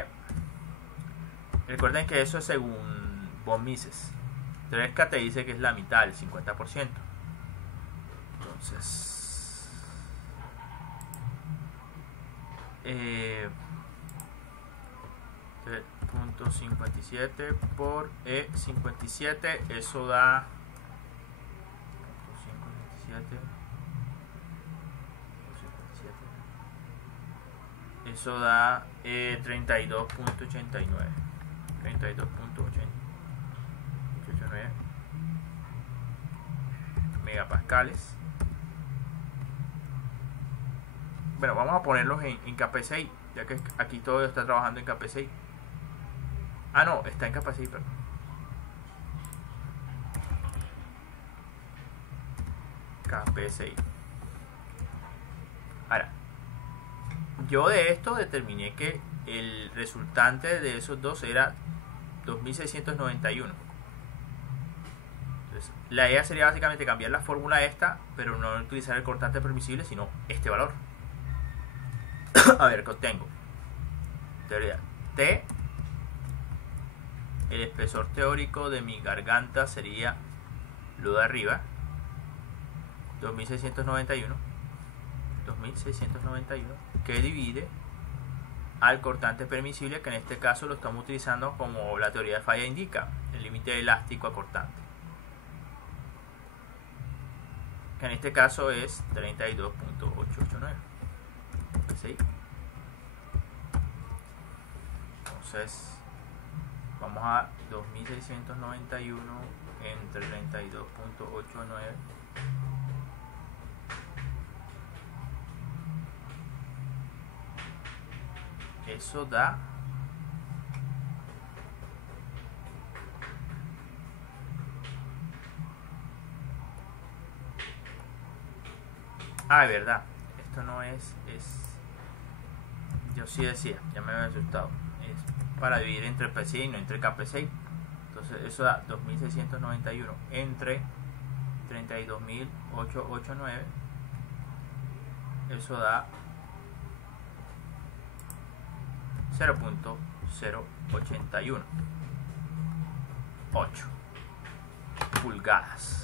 Recuerden que eso es según von Mises. Tresca te dice que es la mitad, el 50%. Entonces, .57 por E57, eso da 57, eso da 32.89 megapascales. Bueno, vamos a ponerlos en KP6, ya que aquí todo está trabajando en KP6. Ah, no, está en KP6, perdón. KP6. Ahora, yo de esto determiné que el resultante de esos dos era 2691. Entonces, la idea sería básicamente cambiar la fórmula esta, pero no utilizar el cortante permisible, sino este valor. A ver, ¿qué obtengo? Teoría T. El espesor teórico de mi garganta sería lo de arriba, 2691, que divide al cortante permisible, que en este caso lo estamos utilizando como la teoría de falla indica, el límite elástico a cortante, que en este caso es 32.889. ¿Sí? Entonces vamos a 2691 entre 32.89. Eso da es verdad, esto no es yo sí decía, ya me había asustado, es para dividir entre P6 y no entre KP6. Entonces eso da 2691 entre 32.889, eso da 0.081 pulgadas.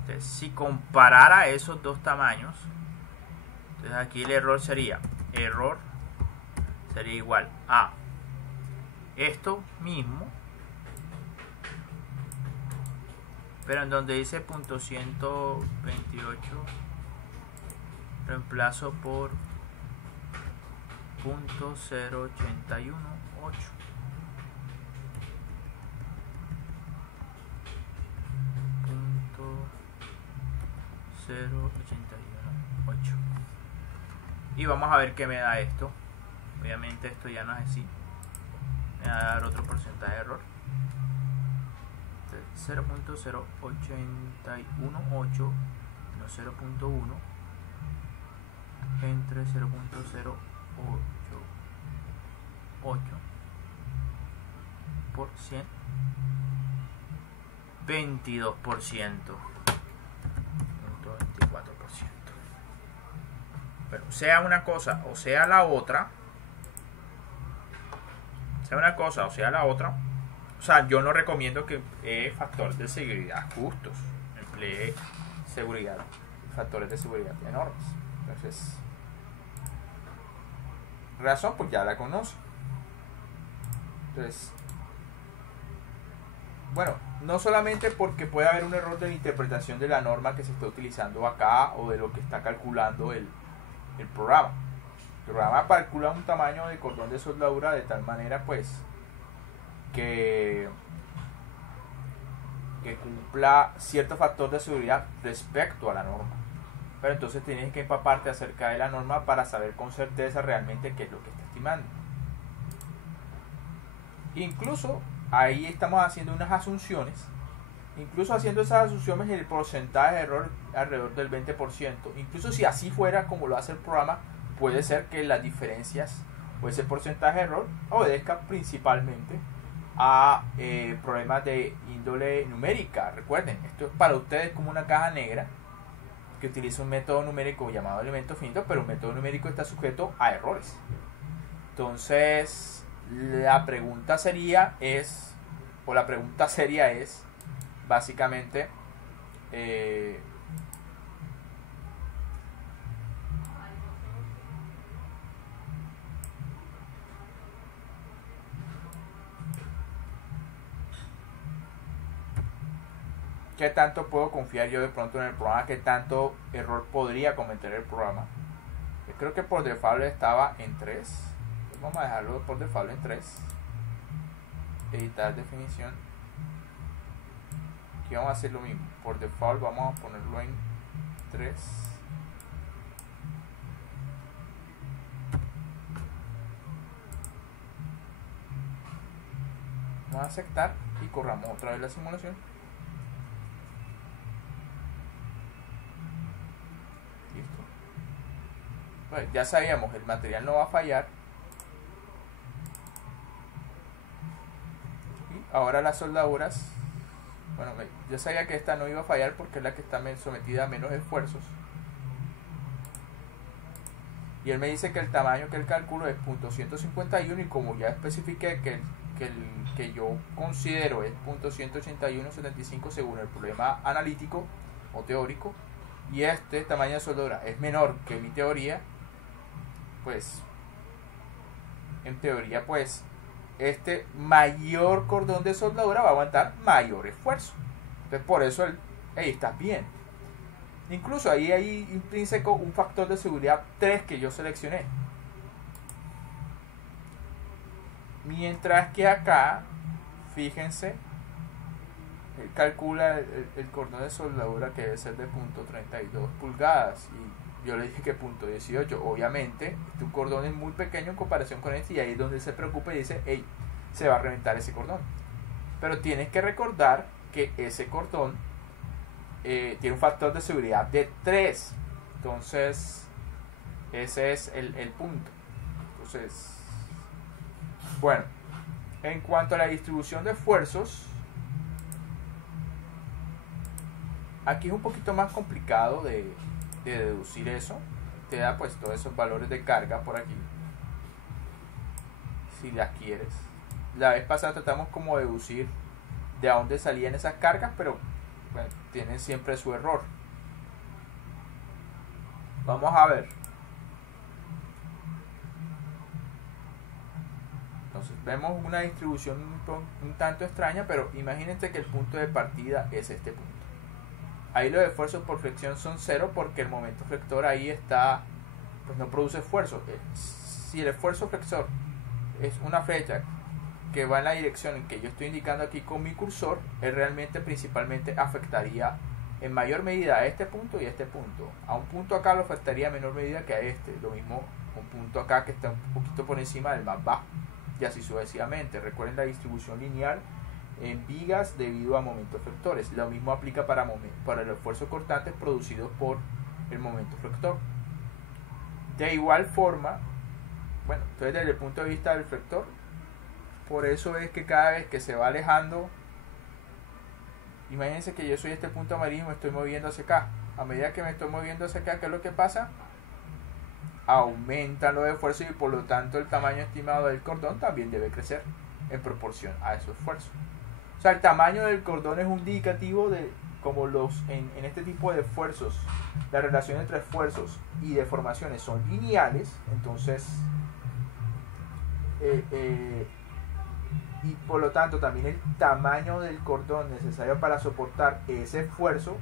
Entonces, si comparara esos dos tamaños, entonces aquí el error sería igual a esto mismo, pero en donde dice .128 reemplazo por .0818. Y vamos a ver qué me da esto. Obviamente esto ya no es así, me va a dar otro porcentaje de error. 0.0818 no 0.1 entre 0.088 por 100, 22%, pero sea una cosa o sea la otra, o sea, yo no recomiendo que emplee factores de seguridad justos, emplee factores de seguridad enormes. Entonces, razón, pues ya la conoce. Entonces, bueno, no solamente porque puede haber un error de la interpretación de la norma que se está utilizando acá o de lo que está calculando el programa. El programa calcula un tamaño de cordón de soldadura de tal manera pues que cumpla cierto factor de seguridad respecto a la norma, pero entonces tienes que empaparte acerca de la norma para saber con certeza realmente qué es lo que está estimando. Incluso ahí estamos haciendo unas asunciones, incluso haciendo esas asunciones el porcentaje de error alrededor del 20%. Incluso si así fuera como lo hace el programa, puede ser que las diferencias o ese porcentaje de error obedezca principalmente a problemas de índole numérica. Recuerden, esto es para ustedes como una caja negra que utiliza un método numérico llamado elemento finito, pero un método numérico está sujeto a errores. Entonces la pregunta seria es básicamente ¿Qué tanto puedo confiar yo de pronto en el programa? ¿Qué tanto error podría cometer el programa? Yo creo que por default estaba en 3. Vamos a dejarlo por default en 3. Editar definición. Aquí vamos a hacer lo mismo. Por default vamos a ponerlo en 3. Vamos a aceptar y corramos otra vez la simulación. Listo. Pues ya sabíamos, el material no va a fallar. Y ahora las soldaduras. Bueno, yo sabía que esta no iba a fallar porque es la que está sometida a menos esfuerzos. Y él me dice que el tamaño que él calculo es .151 y como ya especifiqué que yo considero es .18175 según el problema analítico o teórico, y este tamaño de soldadura es menor que mi teoría, pues en teoría pues este mayor cordón de soldadura va a aguantar mayor esfuerzo. Entonces por eso ahí está bien. Incluso ahí hay intrínseco un factor de seguridad 3 que yo seleccioné. Mientras que acá, fíjense, él calcula el cordón de soldadura que debe ser de .32 pulgadas. Y yo le dije que .18. Obviamente, este cordón es muy pequeño en comparación con este. Y ahí es donde se preocupa y dice, hey, se va a reventar ese cordón. Pero tienes que recordar que ese cordón tiene un factor de seguridad de 3. Entonces, ese es el punto. Entonces, bueno, en cuanto a la distribución de esfuerzos, aquí es un poquito más complicado de deducir eso. Te da pues todos esos valores de carga por aquí, si las quieres. La vez pasada tratamos como deducir de a dónde salían esas cargas, pero bueno, tienen siempre su error. Vamos a ver. Entonces vemos una distribución un tanto extraña, pero imagínense que el punto de partida es este punto. Ahí los esfuerzos por flexión son 0 porque el momento flector ahí está, pues no produce esfuerzo. Si el esfuerzo flexor es una flecha que va en la dirección en que yo estoy indicando aquí con mi cursor, él realmente principalmente afectaría en mayor medida a este punto y a este punto. A un punto acá lo afectaría en menor medida que a este. Lo mismo un punto acá que está un poquito por encima del más bajo. Y así sucesivamente. Recuerden la distribución lineal en vigas debido a momentos flectores. Lo mismo aplica para el esfuerzo cortante producido por el momento flector. De igual forma, bueno, entonces desde el punto de vista del flector, por eso es que cada vez que se va alejando, imagínense que yo soy este punto amarillo y me estoy moviendo hacia acá. A medida que me estoy moviendo hacia acá, ¿qué es lo que pasa? Aumentan los esfuerzos y por lo tanto el tamaño estimado del cordón también debe crecer en proporción a esos esfuerzos. O sea, el tamaño del cordón es un indicativo de como en este tipo de esfuerzos, la relación entre esfuerzos y deformaciones son lineales, entonces y por lo tanto también el tamaño del cordón necesario para soportar ese esfuerzo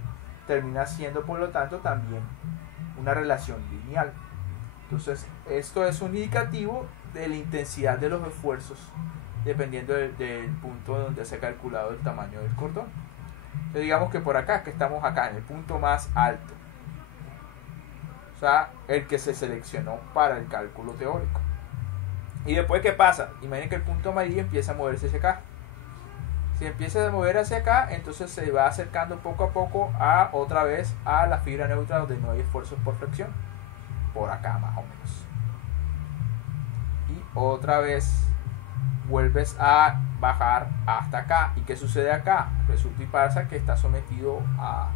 termina siendo por lo tanto también una relación lineal. Entonces esto es un indicativo de la intensidad de los esfuerzos dependiendo del punto donde se ha calculado el tamaño del cordón. Entonces digamos que por acá, que estamos acá en el punto más alto, o sea, el que se seleccionó para el cálculo teórico. Y después, ¿qué pasa? Imaginen que el punto amarillo empieza a moverse hacia acá. Si empieza a mover hacia acá, entonces se va acercando poco a poco a otra vez a la fibra neutra donde no hay esfuerzos por flexión. Por acá más o menos. Y otra vez vuelves a bajar hasta acá. ¿Y qué sucede acá? Resulta y pasa que está sometido a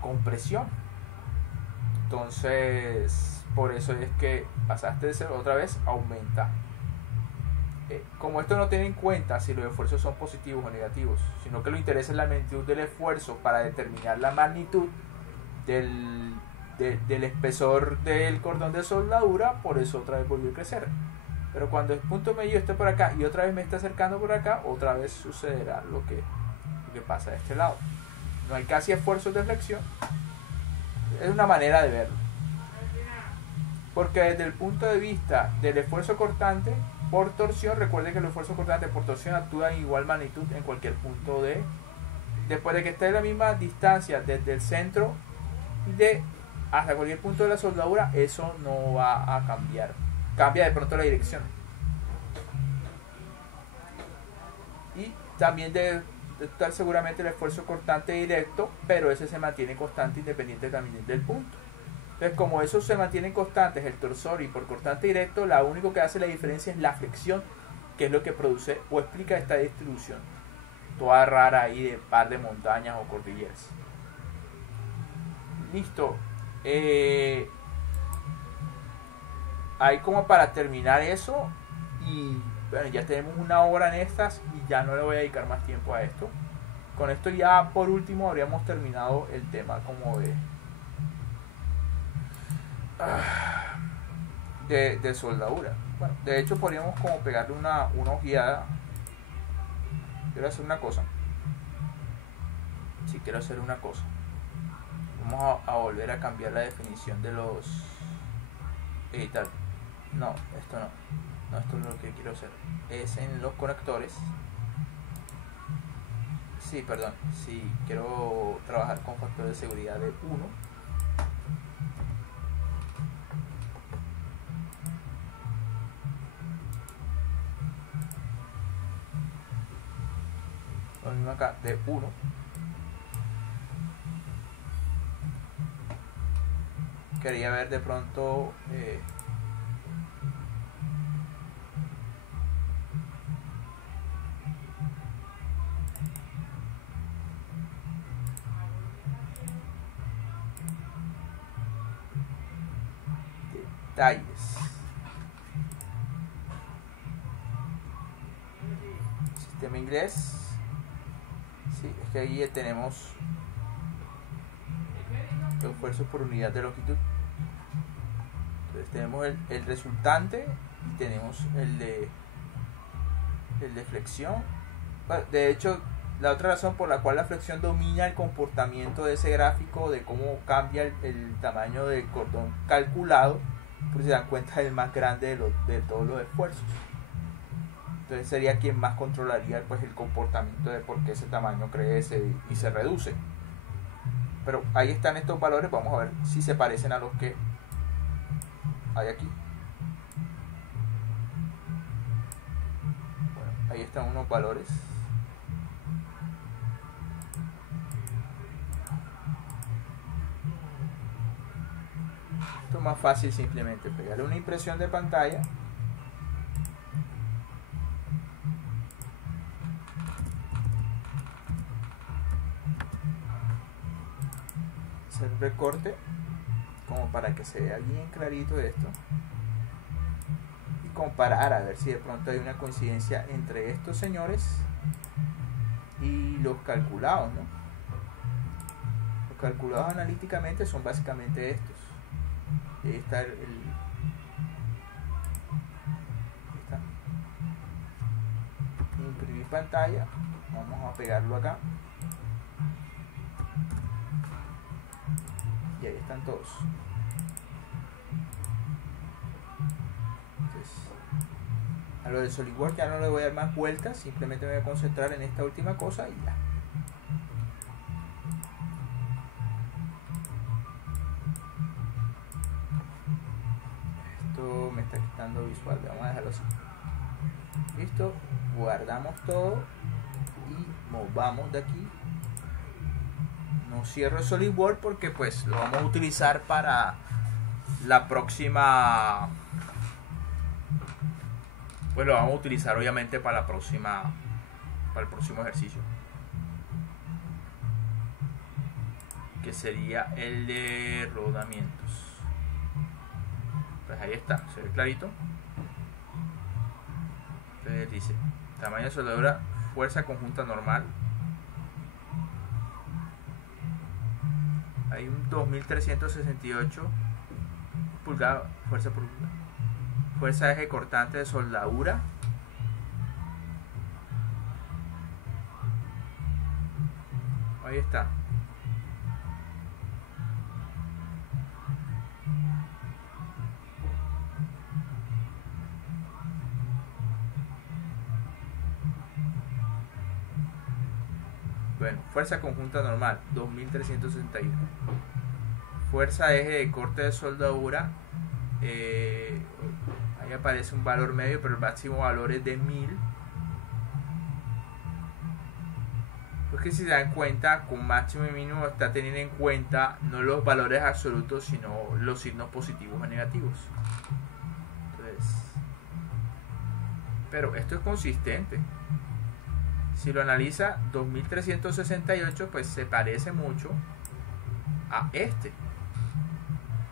compresión. Entonces, por eso es que pasaste de ser otra vez, aumenta. Como esto no tiene en cuenta si los esfuerzos son positivos o negativos, sino que lo interesa es la magnitud del esfuerzo para determinar la magnitud del espesor del cordón de soldadura, por eso otra vez volvió a crecer. Pero cuando el punto medio esté por acá y otra vez me está acercando por acá, otra vez sucederá lo que pasa de este lado. no hay casi esfuerzos de flexión. Es una manera de verlo. Porque desde el punto de vista del esfuerzo cortante por torsión, recuerde que el esfuerzo cortante por torsión actúa en igual magnitud en cualquier punto de... Después de que esté en la misma distancia desde el centro hasta cualquier punto de la soldadura, eso no va a cambiar. Cambia de pronto la dirección. Y también debe estar seguramente el esfuerzo cortante directo, pero ese se mantiene constante independiente también del punto. Entonces, como esos se mantienen constantes, el torsor y por cortante directo, lo único que hace la diferencia es la flexión, que es lo que produce o explica esta distribución toda rara ahí de par de montañas o cordilleras. Listo. Ahí como para terminar eso, y bueno, ya tenemos una hora en estas y ya no le voy a dedicar más tiempo a esto. Con esto ya por último habríamos terminado el tema como de soldadura. Bueno, de hecho podríamos como pegarle una ojeada. Quiero hacer una cosa. Si quiero hacer una cosa. Vamos a volver a cambiar la definición de los editar. No, esto no. No, esto es lo que quiero hacer. Es en los conectores. Sí, perdón. Sí, quiero trabajar con factor de seguridad de 1. Lo mismo acá, de 1. Quería ver de pronto detalles. Sistema inglés. Sí, es que ahí tenemos los esfuerzos por unidad de longitud. Entonces tenemos el resultante y tenemos el de flexión. Bueno, de hecho, la otra razón por la cual la flexión domina el comportamiento de ese gráfico, de cómo cambia el tamaño del cordón calculado, pues se dan cuenta del más grande de todos los esfuerzos. Entonces sería quien más controlaría pues el comportamiento de por qué ese tamaño crece y se reduce. Pero ahí están estos valores, vamos a ver si se parecen a los que hay aquí. Bueno, ahí están unos valores. Esto es más fácil, simplemente pegarle una impresión de pantalla. Hacer un recorte como para que se vea bien clarito esto y comparar a ver si de pronto hay una coincidencia entre estos señores y los calculados, ¿no? Los calculados analíticamente son básicamente estos. Y ahí está ahí está. Imprimir pantalla, vamos a pegarlo acá. Y ahí están todos. Entonces, a lo del SolidWorks ya no le voy a dar más vueltas, simplemente me voy a concentrar en esta última cosa y ya. Esto me está quitando visual, vamos a dejarlo así. Listo, guardamos todo y movamos de aquí. No cierro el SolidWorks porque pues lo vamos a utilizar para la próxima. Pues lo vamos a utilizar obviamente para para el próximo ejercicio, que sería el de rodamientos. Pues ahí está, se ve clarito. Entonces dice tamaño de soldadura, fuerza conjunta normal. Hay un 2368 pulgadas, fuerza por pulgada. Fuerza eje cortante de soldadura. Ahí está. Bueno, fuerza conjunta normal, 2361. Fuerza eje de corte de soldadura, ahí aparece un valor medio, pero el máximo valor es de 1000. Porque si se dan cuenta, con máximo y mínimo está teniendo en cuenta no los valores absolutos, sino los signos positivos o negativos. Entonces, pero esto es consistente. Si lo analiza, 2368 pues se parece mucho a este.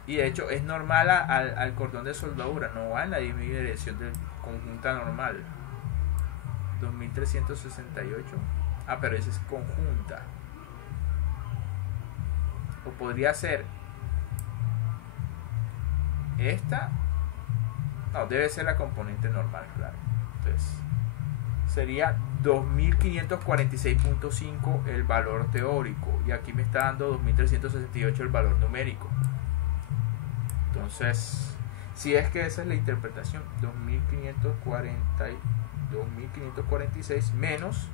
Y de hecho es normal al cordón de soldadura, no va en la misma dirección del conjunta normal. 2368. Ah, pero esa es conjunta. O podría ser esta. No, debe ser la componente normal, claro. Entonces sería 2546.5 el valor teórico. Y aquí me está dando 2368 el valor numérico. Entonces, si es que esa es la interpretación, 2546 menos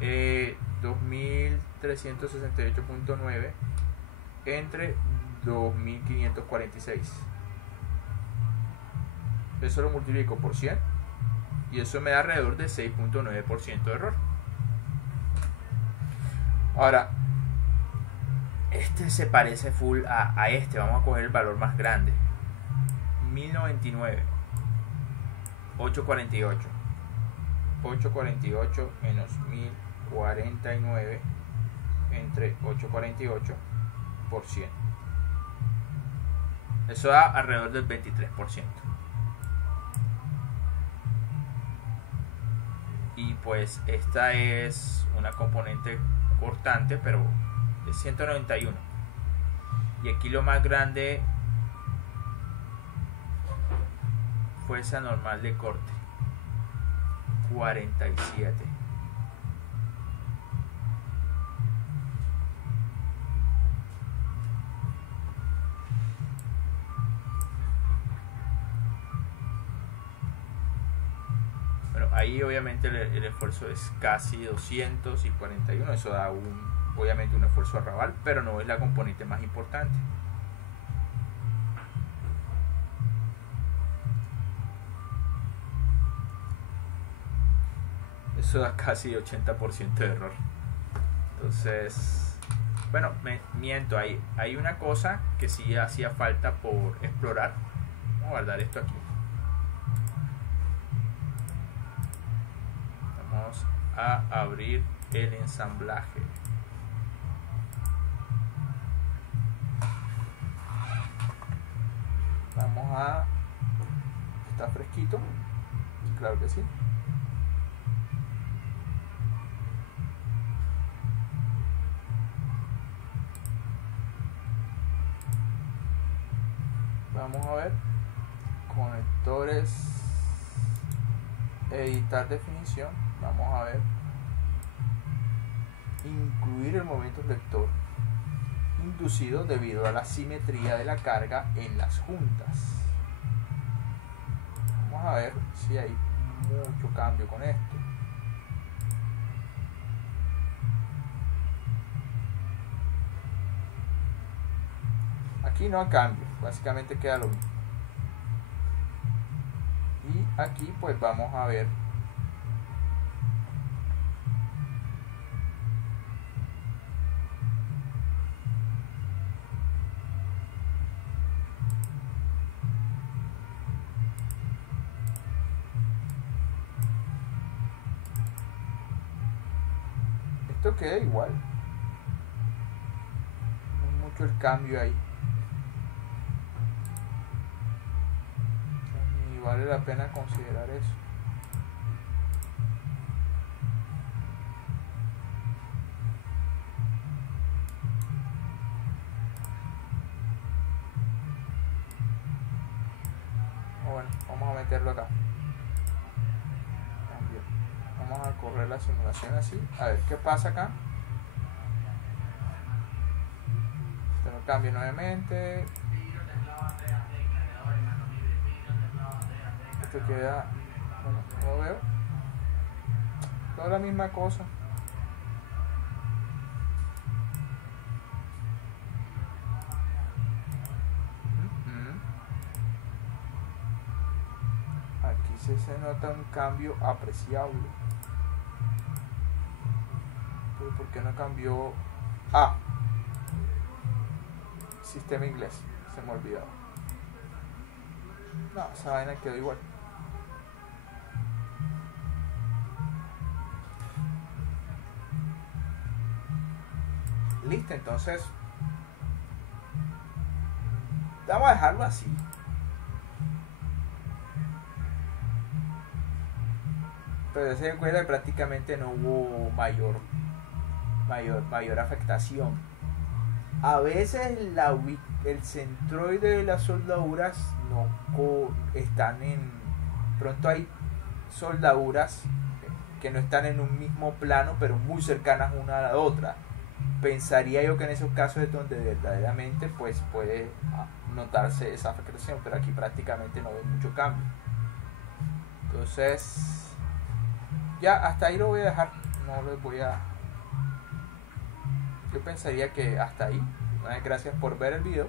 2368.9 entre 2546. Eso lo multiplico por 100 y eso me da alrededor de 6.9% de error. Ahora, este se parece full a este. Vamos a coger el valor más grande, 1099, 848. 848 menos 1049 entre 848 por 100. Eso da alrededor del 23%. Y pues esta es una componente cortante, pero de 191. Y aquí lo más grande, fuerza normal de corte, 47. Bueno, ahí obviamente el esfuerzo es casi 241. Eso da obviamente un esfuerzo arrabal, pero no es la componente más importante. Eso da casi 80% de error. Entonces, bueno, miento, hay una cosa que sí hacía falta por explorar. Vamos a guardar esto aquí. Vamos a abrir el ensamblaje. Vamos a... Está fresquito, claro que sí. Vamos a ver conectores, editar definición. Vamos a ver incluir el momento lector inducido debido a la simetría de la carga en las juntas. Vamos a ver si hay mucho cambio con esto. Aquí no hay cambio, básicamente queda lo mismo. Y aquí pues vamos a ver esto queda igual, no mucho el cambio ahí. Vale la pena considerar eso. Bueno, vamos a meterlo acá. Vamos a correr la simulación así, a ver qué pasa acá. Esto no cambia nuevamente. Esto queda, bueno, no lo veo, toda la misma cosa. Sí se nota un cambio apreciable. Pero ¿por qué no cambió? Ah, sistema inglés. Se me olvidó. No, esa vaina quedó igual. Listo, entonces vamos a dejarlo así. Pero se cuenta que prácticamente no hubo mayor afectación. A veces el centroide de las soldaduras no están en... Pronto hay soldaduras que no están en un mismo plano, pero muy cercanas una a la otra. Pensaría yo que en esos casos es donde verdaderamente pues puede notarse esa afectación, pero aquí prácticamente no hay mucho cambio. Entonces, ya hasta ahí lo voy a dejar. No les voy a... Yo pensaría que hasta ahí. Gracias por ver el video.